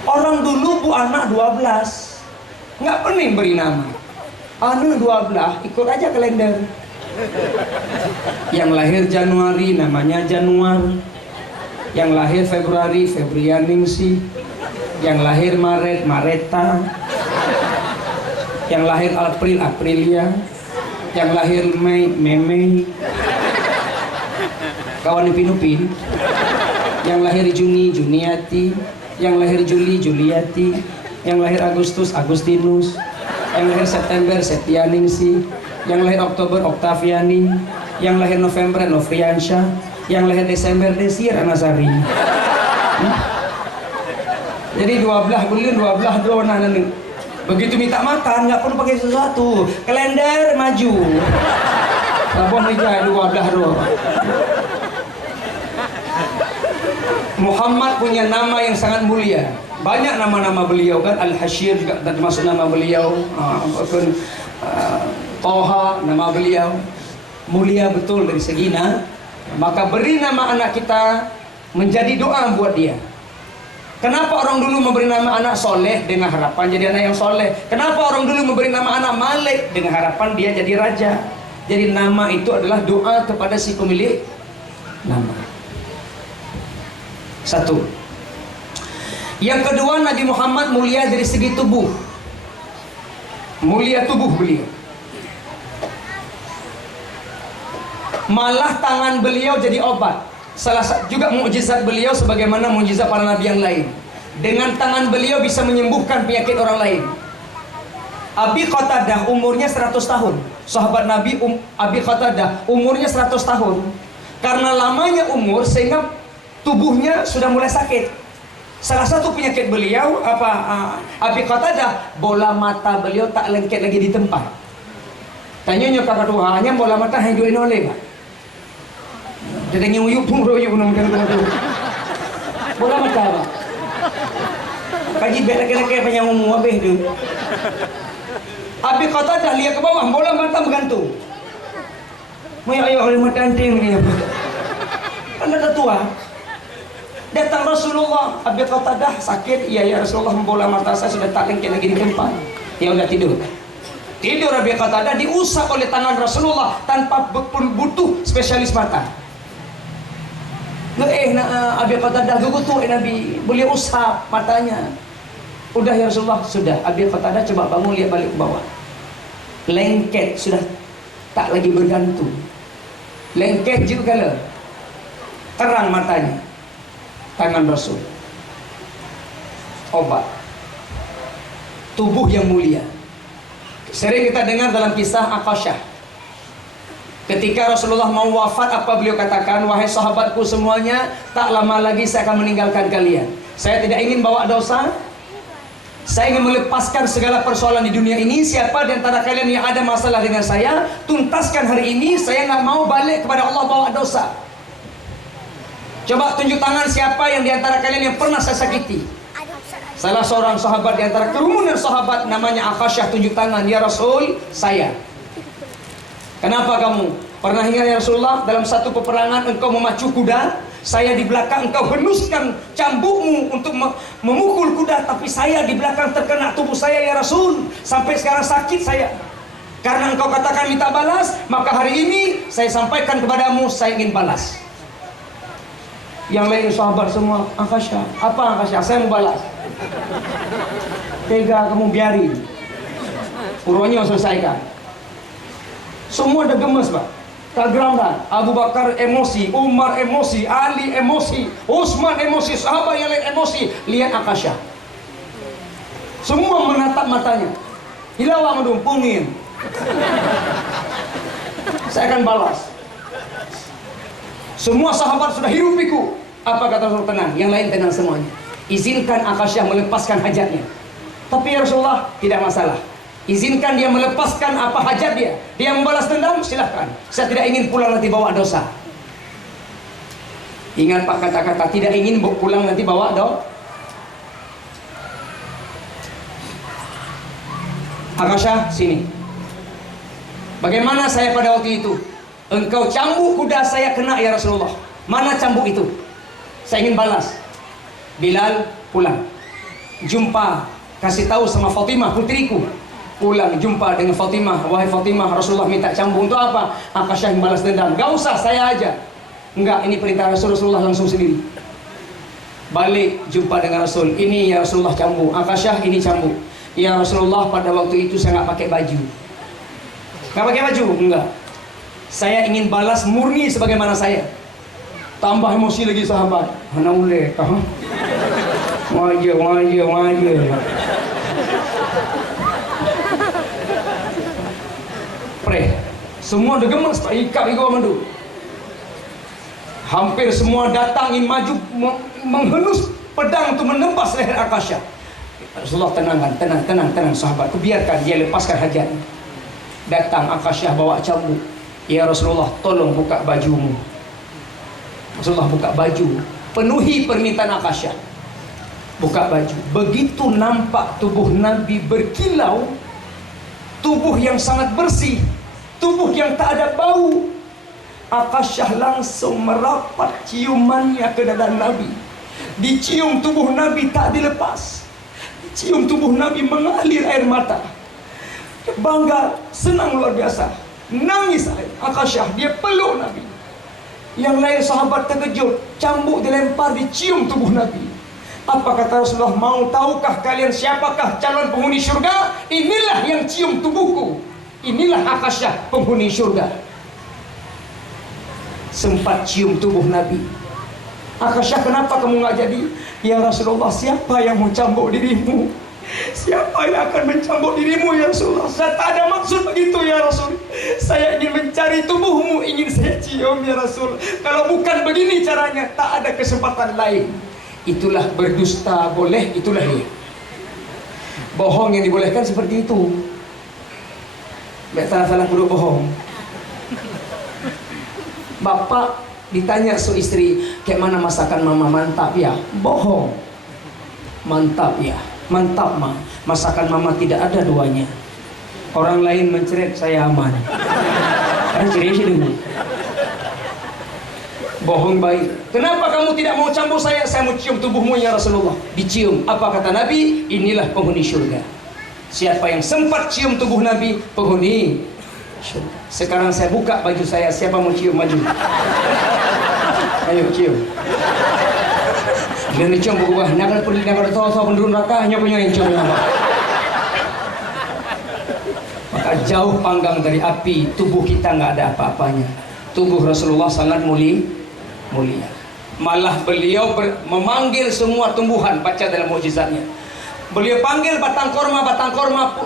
Orang dulu bu anak 12 nggak pening beri nama. Anak 12 ikut aja kalender. Yang lahir Januari namanya Januar. Yang lahir Februari Febrianingsi. Yang lahir Maret Mareta. Yang lahir April Aprilia. Yang lahir Mei Meme. Kawan Upin. Yang lahir Juni Juniati. Yang lahir Juli Juliati. Yang lahir Agustus Agustinus. Yang lahir September Septianingsi. Yang lahir Oktober Oktaviani. Yang lahir November Novriansyah. Yang lahir Desember Desir Anasari. Jadi 12 bulan 12 drona nanti. Begitu minta makan nggak perlu pakai sesuatu, kalender maju. Abang meja 12 doang. Muhammad punya nama yang sangat mulia. Banyak nama-nama beliau kan, Al-Hashir juga termasuk nama beliau. Toha nama beliau. Mulia betul dari segi maka beri nama anak kita menjadi doa buat dia. Kenapa orang dulu memberi nama anak soleh dengan harapan jadi anak yang soleh? Kenapa orang dulu memberi nama anak Malik dengan harapan dia jadi raja? Jadi nama itu adalah doa kepada si pemilik nama. Satu. Yang kedua, Nabi Muhammad mulia dari segi tubuh. Mulia tubuh beliau. Malah tangan beliau jadi obat. Salah satu juga mukjizat beliau sebagaimana mukjizat para nabi yang lain. Dengan tangan beliau bisa menyembuhkan penyakit orang lain. Abi Qatadah umurnya 100 tahun. Sahabat Nabi Abi Qatadah umurnya 100 tahun. Karena lamanya umur sehingga tubuhnya sudah mulai sakit. Salah satu penyakit beliau Abi Qatadah, bola mata beliau tak lengket lagi di tempat. Tanya nyokap hanya bola mata hanya dua oleh Pak. Dia nyuyup pun royuk nongkan tu. Bola mata apa? Kaji laki-laki banyak umum habis tu. Abi kata dah lihat ke bawah, bola mata bergantung. Mau ayo oleh mata anting ni apa? Anda dah tua. Datang Rasulullah, Abi kata dah sakit. Iya ya Rasulullah, bola mata saya sudah tak lengket lagi di tempat. Ya udah tidur. Tidur Abi Qatadah diusap oleh tangan Rasulullah tanpa butuh spesialis mata. Abi Qatadah gugutu Nabi, boleh usap matanya. Udah ya Rasulullah, sudah. Abi Qatadah coba bangun, lihat balik ke bawah. Lengket, sudah tak lagi bergantung. Lengket juga lah. Terang matanya. Tangan Rasul. Obat. Tubuh yang mulia. Sering kita dengar dalam kisah Akasyah. Ketika Rasulullah mau wafat, apa beliau katakan? Wahai sahabatku semuanya, tak lama lagi saya akan meninggalkan kalian. Saya tidak ingin bawa dosa. Saya ingin melepaskan segala persoalan di dunia ini. Siapa di antara kalian yang ada masalah dengan saya, tuntaskan hari ini. Saya nggak mau balik kepada Allah bawa dosa. Coba tunjuk tangan siapa yang di antara kalian yang pernah saya sakiti. Salah seorang sahabat di antara kerumunan sahabat namanya Akasyah tunjuk tangan. Ya Rasul, saya. Kenapa kamu? Pernah ingat ya Rasulullah, dalam satu peperangan engkau memacu kuda, saya di belakang, engkau henuskan cambukmu untuk memukul kuda, tapi saya di belakang terkena tubuh saya ya Rasul. Sampai sekarang sakit saya. Karena engkau katakan minta balas, maka hari ini saya sampaikan kepadamu, saya ingin balas. Yang lain sahabat semua, Akasyah, apa Akasyah? Saya mau balas. Tega kamu, biarin. Uruannya selesaikan. Semua udah gemes Pak. Tak geram. Abu Bakar emosi, Umar emosi, Ali emosi, Utsman emosi, sahabat yang lain emosi. Lihat Akasyah. Semua menatap matanya. Hilawang dumpungin. Saya akan balas. Semua sahabat sudah hirup pikuk. Apa kata Rasul? Tenang. Yang lain tenang semuanya. Izinkan Akasyah melepaskan hajatnya. Tapi ya Rasulullah, tidak masalah. Izinkan dia melepaskan apa hajat dia. Dia membalas dendam, silahkan. Saya tidak ingin pulang nanti bawa dosa. Ingat Pak kata-kata, tidak ingin pulang nanti bawa dosa. Akasyah, sini. Bagaimana saya pada waktu itu? Engkau cambuk kuda saya kena ya Rasulullah. Mana cambuk itu? Saya ingin balas. Bilal, pulang. Jumpa, kasih tahu sama Fatimah putriku. Pulang jumpa dengan Fatimah. Wahai Fatimah, Rasulullah minta cambuk untuk apa? Akasyah yang balas dendam. Gak usah, saya aja. Enggak, ini perintah Rasulullah langsung sendiri. Balik jumpa dengan Rasul. Ini ya Rasulullah cambuk. Akasyah, ini cambuk. Ya Rasulullah, pada waktu itu saya nggak pakai baju. Nggak pakai baju? Enggak. Saya ingin balas murni sebagaimana saya. Tambah emosi lagi sahabat. Mana boleh? Wajib. Semua udah gemes, Pak. Ikap mandu. Hampir semua datang ingin maju menghenus pedang untuk menembas leher Akasyah. Rasulullah tenang sahabat. Biarkan dia lepaskan hajat. Datang Akasyah bawa cambuk. Ya Rasulullah, tolong buka bajumu. Rasulullah buka baju, penuhi permintaan Akasyah. Buka baju. Begitu nampak tubuh Nabi berkilau, tubuh yang sangat bersih, tubuh yang tak ada bau, Akasyah langsung merapat ciumannya ke dada Nabi. Dicium tubuh Nabi tak dilepas. Cium tubuh Nabi mengalir air mata. Bangga, senang luar biasa. Nangis Akasyah, dia peluk Nabi. Yang lain sahabat terkejut, cambuk dilempar, dicium tubuh Nabi. Apa kata Rasulullah? Mau tahukah kalian siapakah calon penghuni syurga? Inilah yang cium tubuhku. Inilah Akasyah penghuni syurga. Sempat cium tubuh Nabi. Akasyah, kenapa kamu nggak jadi? Ya Rasulullah, siapa yang mau cambuk dirimu? Siapa yang akan mencambuk dirimu ya Rasulullah? Saya tak ada maksud begitu ya Rasul. Saya ingin mencari tubuhmu, ingin saya cium ya Rasul. Kalau bukan begini caranya, tak ada kesempatan lain. Itulah berdusta boleh, itulah dia. Bohong yang dibolehkan seperti itu. Salah buruk bohong. Bapak ditanya su istri, kayak mana masakan mama? Mantap ya. Bohong. Mantap ya. Mantap mah, masakan mama tidak ada duanya. Orang lain mencret, saya aman. Karena cerai sih dulu. Bohong baik. Kenapa kamu tidak mau cambuk saya? Saya mau cium tubuhmu ya Rasulullah. Dicium. Apa kata Nabi? Inilah penghuni syurga. Siapa yang sempat cium tubuh Nabi, penghuni syurga. Sekarang saya buka baju saya, siapa mau cium baju? Ayo cium. Dia cium berubah, nak pergi nak tahu penduduk neraka hanya punya yang cium nama. Maka jauh panggang dari api, tubuh kita nggak ada apa-apanya. Tubuh Rasulullah sangat mulia. Malah beliau memanggil semua tumbuhan, baca dalam mukjizatnya. Beliau panggil batang korma,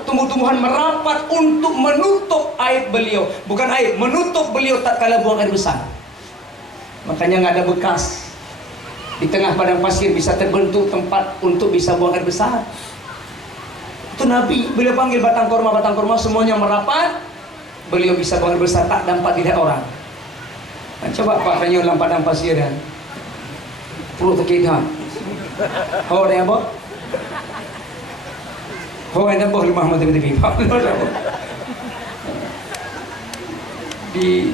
tumbuh-tumbuhan merapat untuk menutup aib beliau. Bukan aib, menutup beliau tatkala buang air besar. Makanya nggak ada bekas. Di tengah padang pasir bisa terbentuk tempat untuk bisa buang air besar. Itu Nabi, beliau panggil batang korma semuanya merapat. Beliau bisa buang air besar, tak dapat dilihat orang. Nah, coba Pak tanya dalam padang pasir kan. Perlu terkidam. Oh, ada apa? Oh, ada apa rumah mati TV.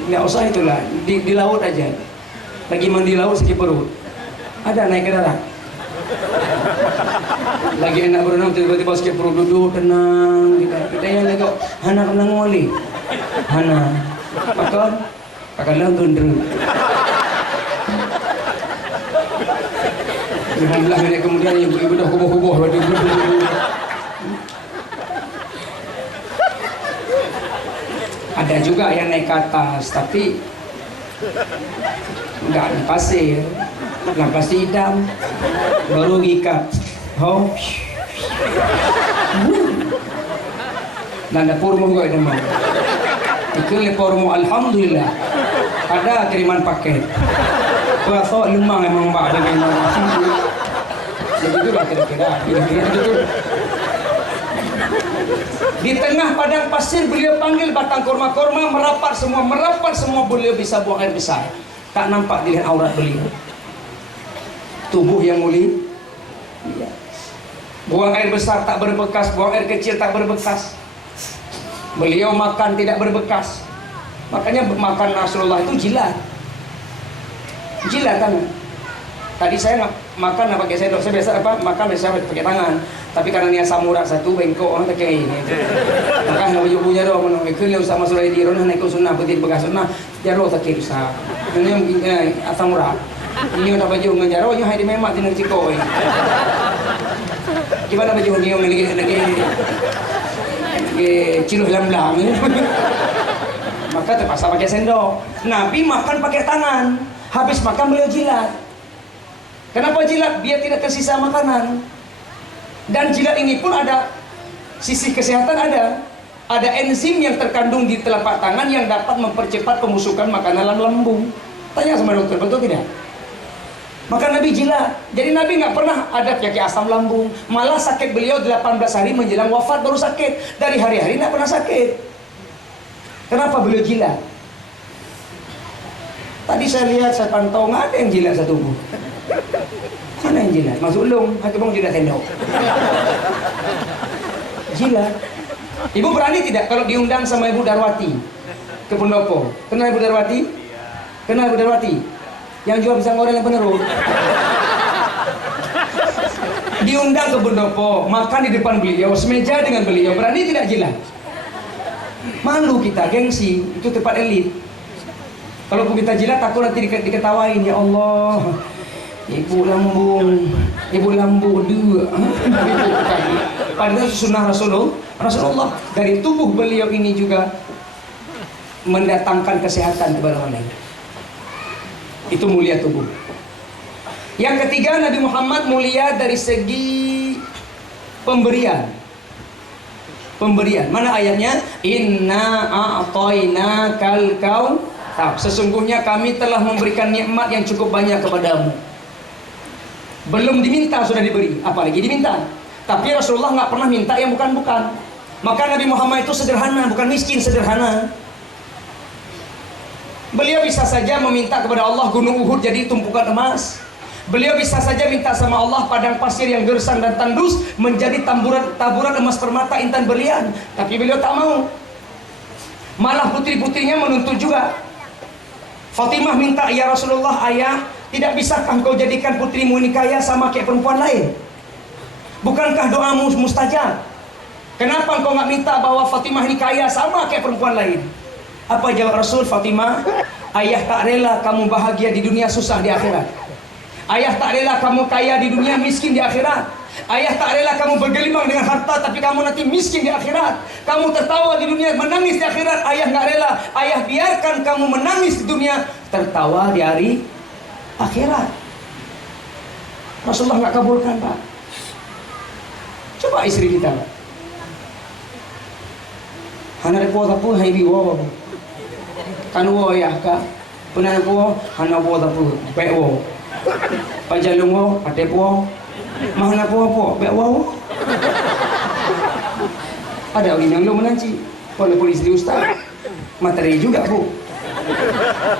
Nggak usah itulah, di laut aja. Lagi mandi laut sakit perut. Ada naik ke darat. Lagi enak berenang tiba-tiba sakit perut, duduk tenang. Kita yang tengok Hana kenang wali. Hana, makan, kakaklah gendeng. Alhamdulillah minit kemudian ibu dah kubuh-kubuh. Ada juga yang naik ke atas, tapi enggak ada pasir, idam, baru ikat. Oh, nanda purmo juga ada mau. Ikut purmo, alhamdulillah. Ada kiriman paket. Kalau lemang emang mbak ada memang. Jadi itulah kira-kira. Di tengah padang pasir beliau panggil batang korma-korma merapat semua beliau bisa buang air besar. Tak nampak dilihat aurat beliau. Tubuh yang mulia. Buang air besar tak berbekas, buang air kecil tak berbekas. Beliau makan tidak berbekas. Makanya makan Rasulullah itu jilat kan. Tadi saya makan pakai sendok, saya biasa makan biasa pakai tangan. Tapi karena niat samurak satu bengkok orang tak kayak ini. Maka nak baju punya doa menung ikut leu sama surah di rono naik sunnah betul bekas sunnah jaro tak kira sah. Ini yang samurak. Ini nak baju menjaro nya hai di memak di ciko. Gimana baju ni yang lagi ciruh lamblang. Maka terpaksa pakai sendok. Nabi makan pakai tangan. Habis makan beliau jilat. Kenapa jilat? Biar tidak tersisa makanan. Dan jilat ini pun ada sisi kesehatan ada. Ada enzim yang terkandung di telapak tangan yang dapat mempercepat pembusukan makanan dalam lambung. Tanya sama dokter, betul tidak? Maka Nabi jilat. Jadi Nabi nggak pernah ada penyakit asam lambung. Malah sakit beliau 18 hari menjelang wafat baru sakit. Dari hari-hari nggak pernah sakit. Kenapa beliau jilat? Tadi saya lihat, saya pantau, nggak ada yang jilat satu tubuh. Mana yang jilat? Masuk ulung, hakibong jilat sendok. Jilat. Ibu berani tidak kalau diundang sama Ibu Darwati ke pendopo? Kenal Ibu Darwati? Kenal Ibu Darwati? Yang jual pisang goreng yang penerus. Diundang ke pendopo, makan di depan beliau, semeja dengan beliau, berani tidak jilat? Malu kita, gengsi, itu tempat elit. Kalau kita jilat takut nanti diketawain, ya Allah, ibu lambung dua. Padahal sunnah Rasulullah dari tubuh beliau ini juga mendatangkan kesehatan kepada orang lain. Itu mulia tubuh. Yang ketiga, Nabi Muhammad mulia dari segi pemberian. Mana ayatnya? Inna a'tainakal kautsar. Sesungguhnya kami telah memberikan nikmat yang cukup banyak kepadamu. Belum diminta sudah diberi, apalagi diminta. Tapi Rasulullah nggak pernah minta yang bukan-bukan. Maka Nabi Muhammad itu sederhana, bukan miskin, sederhana. Beliau bisa saja meminta kepada Allah gunung Uhud jadi tumpukan emas. Beliau bisa saja minta sama Allah padang pasir yang gersang dan tandus menjadi taburan emas permata intan berlian. Tapi beliau tak mau. Malah putri-putrinya menuntut juga. Fatimah minta, ya Rasulullah, ayah, tidak bisakah engkau jadikan putrimu ini kaya sama kayak perempuan lain? Bukankah doamu mustajab? Kenapa engkau nggak minta bahwa Fatimah ini kaya sama kayak perempuan lain? Apa jawab Rasul? Fatimah, ayah tak rela kamu bahagia di dunia, susah di akhirat. Ayah tak rela kamu kaya di dunia, miskin di akhirat. Ayah tak rela kamu bergelimang dengan harta, tapi kamu nanti miskin di akhirat. Kamu tertawa di dunia, menangis di akhirat. Ayah nggak rela. Ayah biarkan kamu menangis di dunia, tertawa di hari akhirat. Rasulullah nggak kabulkan, Pak. Coba istri kita, Pak. Hana repo tapu hai biwo. Kan wo ya ka. Punan ko hana wo tapu pe wo. Pajalung wo ate po. Mahna po be wo. Ada orang yang lo menanci. Oleh polisi di ustaz. Materi juga, Bu.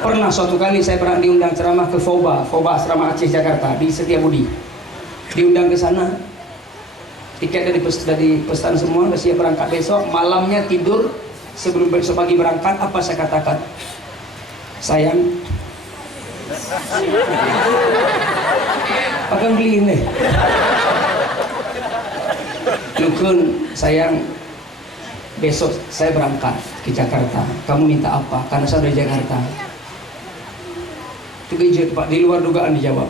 Pernah suatu kali saya pernah diundang ceramah ke FOBA Asrama Aceh Jakarta di Setiabudi. Diundang ke sana. Tiket dari pesan semua, udah siap berangkat besok. Malamnya tidur sebelum besok pagi berangkat. Apa saya katakan? Sayang, akan beli ini. Lukun, sayang, besok saya berangkat ke Jakarta. Kamu minta apa? Karena saya dari Jakarta. Itu Pak, di luar dugaan dijawab.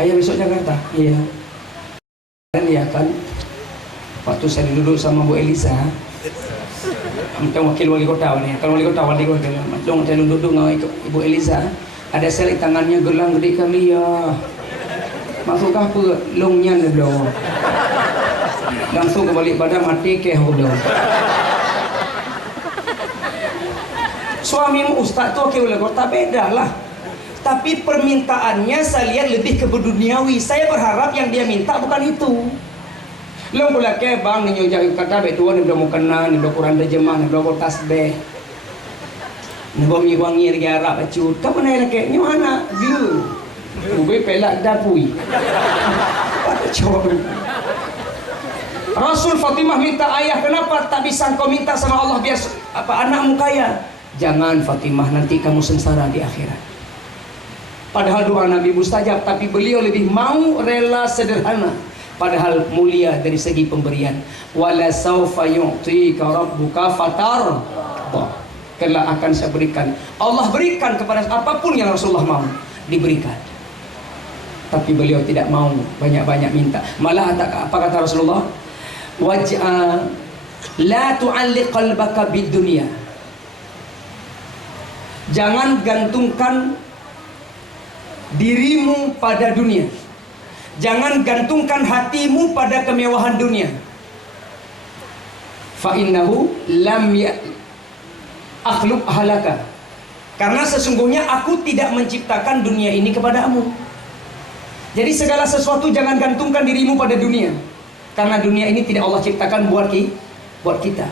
Ayah besok Jakarta? Iya. Dan ya kan, waktu saya duduk sama Bu Elisa, wakil wali kota nih, kalau wali kota dong saya duduk dengan Ibu Elisa, ada sel tangannya gelang gede kami ya, masukah ke longnya dulu, langsung kembali pada mati ke dulu. Suamimu ustaz tuh wakil wali kota beda lah. Tapi permintaannya saya lihat lebih ke berduniawi. Saya berharap yang dia minta bukan itu. Lo boleh ke bang nih jauh kata betul nih udah mau kena nih udah kurang terjemah nih udah tasbih nih wangi wangi lagi Arab acut. Kamu nanya kayak ni mana? View. Gue pelak dapui. Apa jawab? Rasul Fatimah minta ayah, kenapa tak bisa kau minta sama Allah biar apa anakmu kaya? Jangan Fatimah, nanti kamu sengsara di akhirat. Padahal doa Nabi mustajab, tapi beliau lebih mau rela sederhana. Padahal mulia dari segi pemberian. Wala saufa yu'tika rabbuka fatar. Kelak akan saya berikan. Allah berikan kepada apapun yang Rasulullah mau diberikan. Tapi beliau tidak mau banyak-banyak minta. Malah apa kata Rasulullah? La tu'alliq qalbaka bid dunya. Jangan gantungkan dirimu pada dunia. Jangan gantungkan hatimu pada kemewahan dunia. Fa innahu lam akhluq halaka. Karena sesungguhnya aku tidak menciptakan dunia ini kepadamu. Jadi segala sesuatu jangan gantungkan dirimu pada dunia. Karena dunia ini tidak Allah ciptakan buat kita.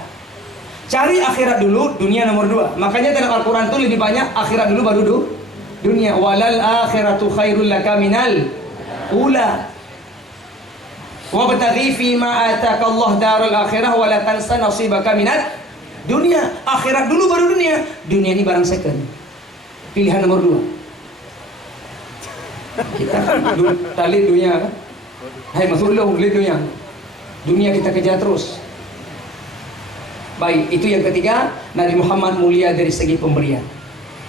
Cari akhirat dulu, dunia nomor 2. Makanya dalam Al-Quran itu lebih banyak akhirat dulu baru dunia. Walal akhiratu khairul laka minal ula. Wabtaghi fi ma ataka Allah darul akhirah wa la tansa nasibaka minat dunia. Akhirat dulu baru dunia. Dunia ini barang second. Pilihan nomor 2. Kita tali dunia. Hai masuklah beli dunia. Dunia kita kejar terus. Baik, itu yang ketiga, Nabi Muhammad mulia dari segi pemberian.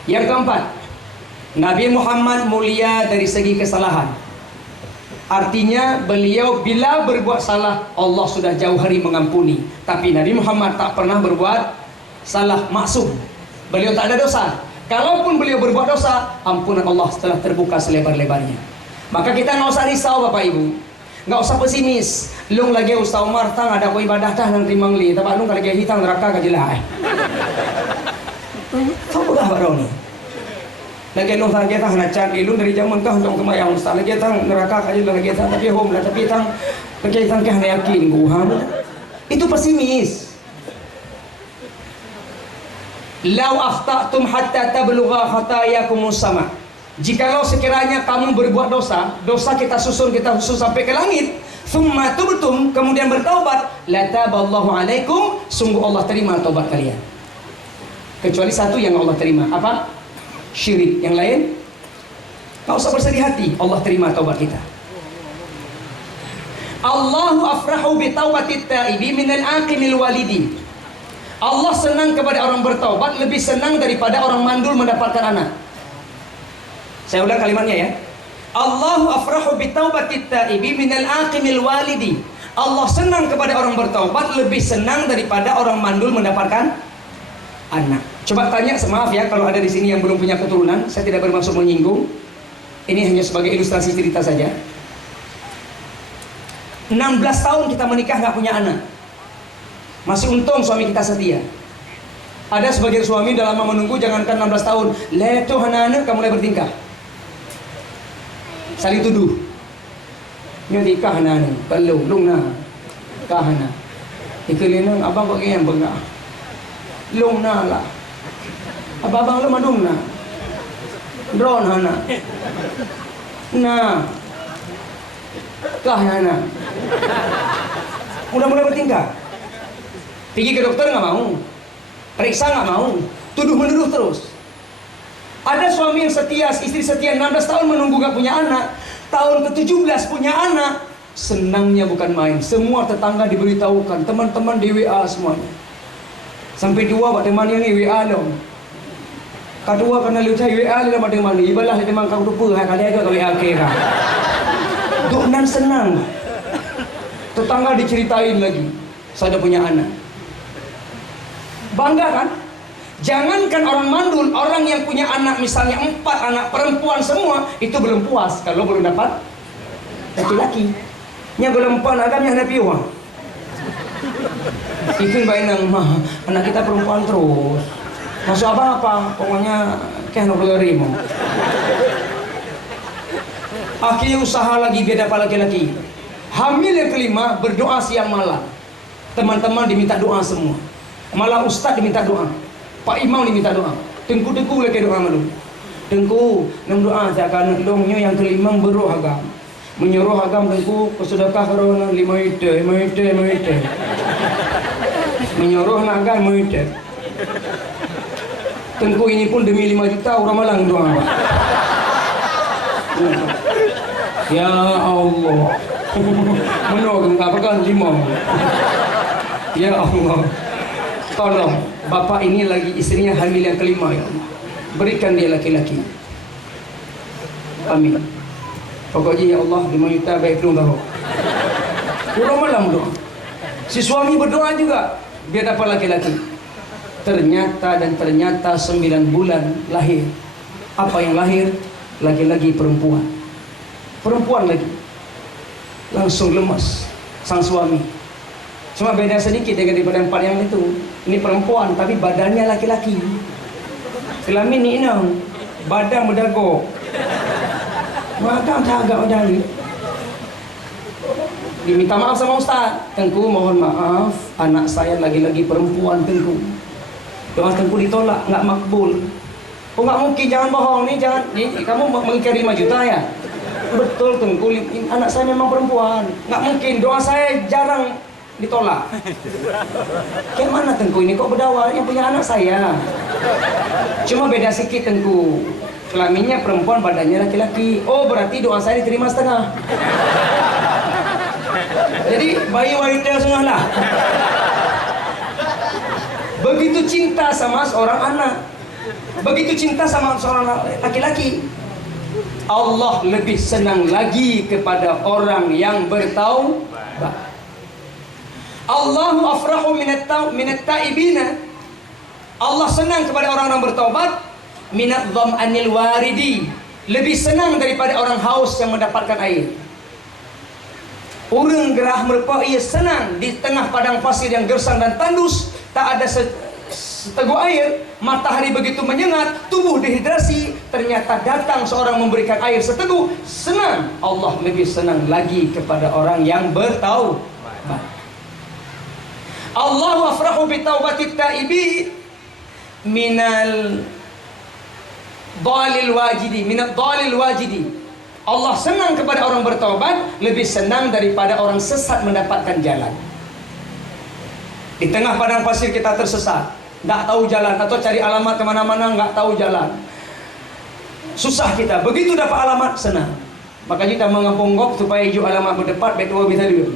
Yang keempat, Nabi Muhammad mulia dari segi kesalahan. Artinya beliau bila berbuat salah, Allah sudah jauh hari mengampuni. Tapi Nabi Muhammad tak pernah berbuat salah, maksum. Beliau tak ada dosa. Kalaupun beliau berbuat dosa, ampunan Allah telah terbuka selebar-lebarnya. Maka kita nggak usah risau Bapak Ibu, nggak usah pesimis. Lung lagi Ustaz Umar tang ada kau ibadah tah nang terima ngli, tapi lung lagi hitang neraka kajilah. Tahu dah baru ni. Lagi lu tang kita nak cari lu dari zaman kau untuk kemayang Ustaz lagi tang neraka kajilah lagi tang tapi home lah tapi tang lagi tang kah yakin gua. Itu pesimis. Lau akhta'tum hatta tablugha khatayakum sama. Jikalau sekiranya kamu berbuat dosa, dosa kita susun sampai ke langit, summa tubtum, kemudian bertaubat, la taballahu alaikum, sungguh Allah terima taubat kalian. Kecuali satu yang Allah terima, apa? Syirik. Yang lain tak usah bersedih hati, Allah terima taubat kita. Allahu afrahu bi taubatit taibi minal aqimil walidi. Allah senang kepada orang bertaubat lebih senang daripada orang mandul mendapatkan anak. Saya ulang kalimatnya ya. Allahu afrahu bi taubatit taibi minal aqimil walidi. Allah senang kepada orang bertaubat lebih senang daripada orang mandul mendapatkan anak. Coba tanya, maaf ya kalau ada di sini yang belum punya keturunan, saya tidak bermaksud menyinggung. Ini hanya sebagai ilustrasi cerita saja. 16 tahun kita menikah nggak punya anak. Masih untung suami kita setia. Ada sebagian suami udah lama menunggu, jangankan 16 tahun, leto anak kamu mulai bertingkah. Saling tuduh. Nyari kahana, kalau lungna kahana. Ikelina abang kok yang bengak. Lungna lah. Abang lu madungna. Drone hana. Nah. Kahana. Udah mulai bertingkah. Pergi ke dokter nggak mau. Periksa nggak mau. Tuduh menuduh terus. Ada suami yang setia, istri setia 16 tahun menunggu gak punya anak. Tahun ke-17 punya anak. Senangnya bukan main. Semua tetangga diberitahukan, teman-teman di WA semuanya. Sampai dua pada mana ni WA dong. Kedua karena lucu WA dia pada mana. Ibalah dia memang kau lupa kali aja kau WA ke kan. Doknan senang. Tetangga diceritain lagi. Saya punya anak. Bangga kan? Jangankan orang mandul, orang yang punya anak misalnya 4 anak perempuan semua, itu belum puas kalau belum dapat laki-laki. Nya belum puas agamnya hanya piwa. Itu bainang mah anak kita perempuan terus. Masuk apa? Pokoknya kayak nggak rimo. Akhirnya usaha lagi biar dapat laki-laki. Hamil yang kelima berdoa siang malam. Teman-teman diminta doa semua. Malah ustaz diminta doa. Pak Imam diminta doa. Tengku-tengku lagi doa malu. Tengku, nam doa saya akan dongnya yang kelima beruh agam. Menyuruh agam tengku kesedekah karena 5 ite. Menyuruh agam 5 ite. Tengku ini pun demi 5 juta orang malang doa. Ya Allah. Menurut apa kan 5. Ya Allah. Tolong, bapak ini lagi istrinya hamil yang kelima ya Allah. Berikan dia laki-laki. Amin. Pokoknya ya Allah 5 juta baik dong tahu. Kurang malam doa. Si suami berdoa juga biar dapat laki-laki. Ternyata 9 bulan lahir. Apa yang lahir? Laki-laki perempuan. Perempuan lagi. Langsung lemas sang suami. Cuma beda sedikit daripada 4 yang itu. Ini perempuan tapi badannya laki-laki. Kelamin ni inang, badan berdago. Makan tak agak macam ni. Diminta maaf sama ustaz. Tengku mohon maaf, anak saya lagi-lagi perempuan tengku. Doa tengku ditolak, nggak makbul. Oh nggak mungkin, jangan bohong nih, jangan. Nih, kamu mengingkari 5 juta ya? Betul tengku, anak saya memang perempuan. Nggak mungkin, doa saya jarang ditolak. Kayak mana tengku ini kok berdakwah yang punya anak saya? Cuma beda sedikit tengku. Kelaminnya perempuan, badannya laki-laki. Oh berarti doa saya diterima setengah. Jadi bayi wanita semua lah. Begitu cinta sama seorang anak, begitu cinta sama seorang laki-laki. Allah lebih senang lagi kepada orang yang bertaubat. Allahu afrahu minat taibina. Allah senang kepada orang-orang bertaubat. Minat dham'anil waridi. Lebih senang daripada orang haus yang mendapatkan air. Orang gerah merpa ia senang di tengah padang pasir yang gersang dan tandus, tak ada seteguk air. Matahari begitu menyengat, tubuh dehidrasi, ternyata datang seorang memberikan air seteguk, senang. Allah lebih senang lagi kepada orang yang bertaubat. Allahu afrahu bi taubatit taibi minal dhalil wajidi. Allah senang kepada orang bertaubat lebih senang daripada orang sesat mendapatkan jalan. Di tengah padang pasir kita tersesat, nggak tahu jalan, atau cari alamat kemana-mana nggak tahu jalan. Susah kita, begitu dapat alamat senang. Maka kita mengaponggok supaya hijau alamat berdepan, baik dua bisa dulu.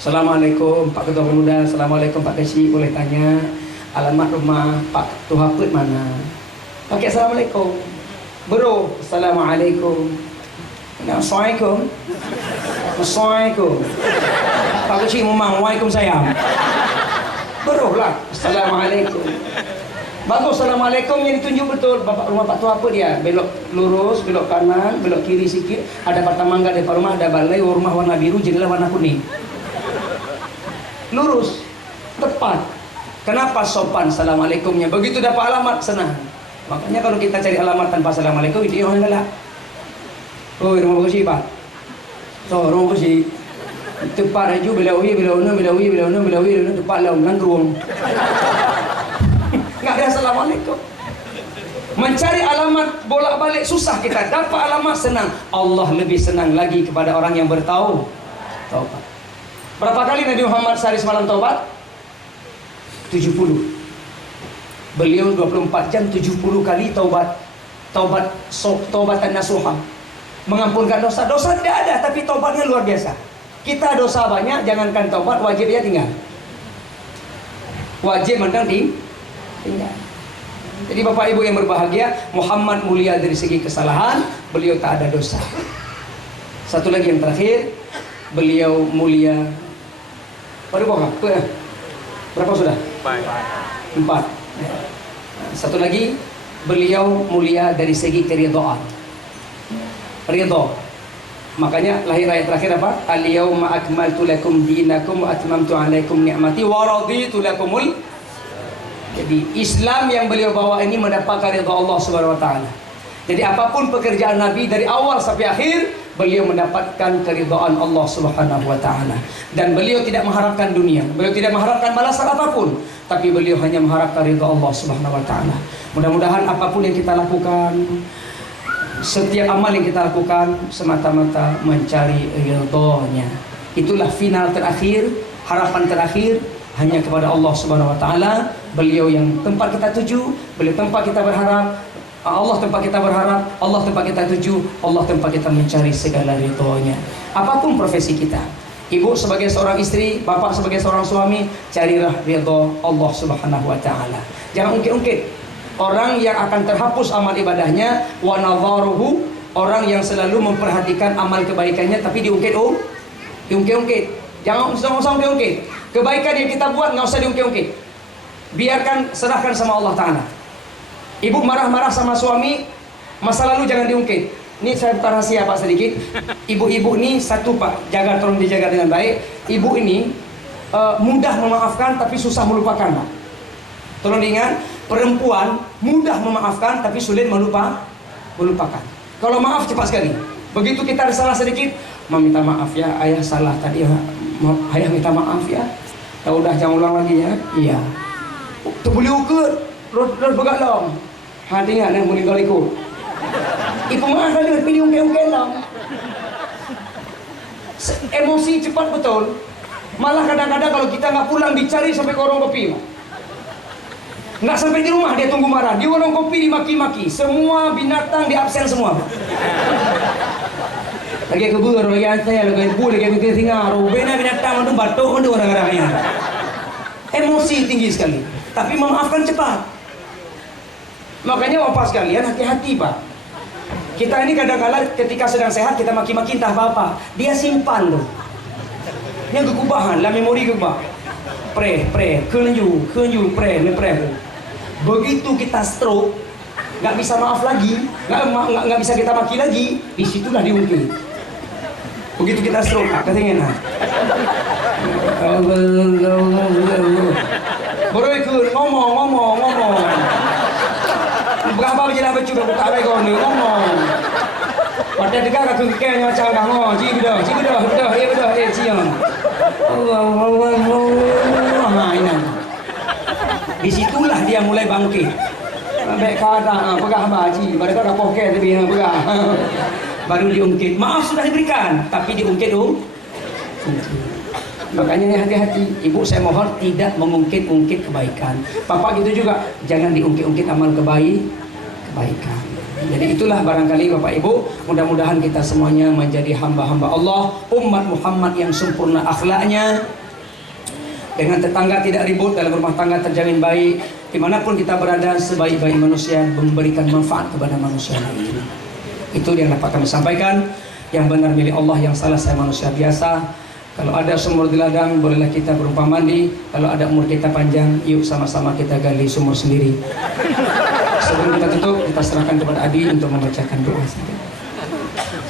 Assalamualaikum Pak Ketua Pemuda, Assalamualaikum Pak Kecik, boleh tanya alamat rumah Pak Tuhaput mana? Pakai Assalamualaikum. Bro, Assalamualaikum. Assalamualaikum. Assalamualaikum. Pak Kecik memang, Waalaikumsalam. Bro lah, Assalamualaikum. Bagus, Assalamualaikum yang ditunjuk betul. Bapak rumah Pak Tua apa dia? Belok lurus, belok kanan, belok kiri sikit. Ada patah mangga depan rumah, ada balai, rumah warna biru, jendela warna kuning. Lurus, tepat. Kenapa sopan Assalamualaikumnya? Begitu dapat alamat, senang. Makanya kalau kita cari alamat tanpa Assalamualaikum, itu yang galak. Oh, rumah kursi Pak. So, rumah kursi. Tepat aja, bila uwi, tepat lah, langgerung. Nggak ada Assalamualaikum. Mencari alamat bolak-balik susah kita. Dapat alamat senang. Allah lebih senang lagi kepada orang yang bertaubat. Berapa kali Nabi Muhammad sehari semalam taubat? 70. Beliau 24 jam 70 kali taubat. Taubatan nasuha. Mengampunkan dosa. Dosa tidak ada, tapi taubatnya luar biasa. Kita dosa banyak, jangankan taubat, wajib dia tinggal. Wajib mendang tinggal. Jadi Bapak Ibu yang berbahagia, Muhammad mulia dari segi kesalahan, beliau tak ada dosa. Satu lagi yang terakhir, beliau mulia. Berapa sudah? 4. Satu lagi, beliau mulia dari segi keridhaan. Ridha. Makanya lahir ayat terakhir apa? Al-yauma akmaltu lakum dinakum wa atmamtu alaikum ni'mati wa raditu lakumul. Jadi Islam yang beliau bawa ini mendapatkan ridha Allah Subhanahu wa taala. Jadi apapun pekerjaan Nabi dari awal sampai akhir, beliau mendapatkan keridhaan Allah Subhanahu wa taala. Dan beliau tidak mengharapkan dunia, beliau tidak mengharapkan balasan apapun, tapi beliau hanya mengharapkan ridha Allah Subhanahu wa taala. Mudah-mudahan apapun yang kita lakukan, setiap amal yang kita lakukan semata-mata mencari ridhonya. Itulah final terakhir, harapan terakhir hanya kepada Allah Subhanahu wa taala. Beliau yang tempat kita tuju, beliau tempat kita berharap, Allah tempat kita berharap, Allah tempat kita tuju, Allah tempat kita mencari segala ridhonya. Apapun profesi kita, ibu sebagai seorang istri, bapak sebagai seorang suami, carilah ridho Allah Subhanahu wa taala. Jangan ungkit-ungkit. Orang yang akan terhapus amal ibadahnya, wa nadharuhu, orang yang selalu memperhatikan amal kebaikannya tapi diungkit-ungkit. Jangan usah diungkit. Kebaikan yang kita buat nggak usah diungkit-ungkit. Biarkan, serahkan sama Allah Ta'ala. Ibu marah-marah sama suami, masa lalu jangan diungkit. Ini saya bukan rahasia Pak sedikit. Ibu-ibu ini satu Pak, tolong dijaga dengan baik. Ibu ini mudah memaafkan tapi susah melupakan Pak. Tolong diingat, perempuan mudah memaafkan tapi sulit melupakan. Kalau maaf cepat sekali. Begitu kita ada salah sedikit, minta maaf ya, ayah salah tadi ya. Ayah minta maaf ya. Ya udah jangan ulang lagi ya. Iya. Tu boleh ukur, terus begalong. Hati ingat yang meninggal ikut. Ibu maaf kali pilih ungkit-ungkit lah. Emosi cepat betul. Malah kadang-kadang kalau kita nggak pulang dicari sampai ke warung kopi. Nggak sampai di rumah dia tunggu marah. Di warung kopi dimaki-maki. Semua binatang di absen semua. Lagi kebur, lagi antai, lagi kebur, lagi kebur singa. Rubena binatang itu batuk itu orang-orangnya. Emosi tinggi sekali. Tapi memaafkan cepat. Makanya bapak sekalian hati-hati Pak. Kita ini kadang-kadang ketika sedang sehat kita maki-maki entah apa-apa. Dia simpan tuh. Ini kekubahan, lah memori kebah. Kenju, pre. Begitu kita stroke, nggak bisa maaf lagi, nggak bisa kita maki lagi, disitulah diungkit. Begitu kita stroke, katanya baru ikut ngomong. Berapa berjalan bercuba buka lagi kau ni ngomong. Pada dekat aku kena macam kamu, cibidah, cium. Disitulah dia mulai bangkit. Sampai kata pegah baji, mereka dah poket tapi pegah. Baru diungkit. Maaf sudah diberikan, tapi diungkit dulu. Makanya hati-hati. Ibu saya mohon tidak mengungkit-ungkit kebaikan. Bapak gitu juga, jangan diungkit-ungkit amal kebaikan. Jadi itulah barangkali Bapak Ibu, mudah-mudahan kita semuanya menjadi hamba-hamba Allah, umat Muhammad yang sempurna akhlaknya, dengan tetangga tidak ribut, dalam rumah tangga terjamin baik, dimanapun kita berada sebaik-baik manusia memberikan manfaat kepada manusia lain. Itu yang dapat kami sampaikan. Yang benar milik Allah, yang salah saya manusia biasa. Kalau ada sumur di ladang, bolehlah kita berumpah mandi. Kalau ada umur kita panjang, yuk sama-sama kita gali sumur sendiri. Sebelum kita tutup, kita serahkan kepada Adi untuk membacakan doa.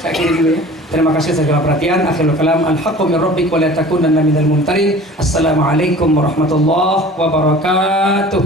Saya akhiri dulu ya. Terima kasih segala perhatian. Akhirul kalam, al-haqqu min rabbik wa la takunanna minal mumtarin. Assalamualaikum warahmatullahi wabarakatuh.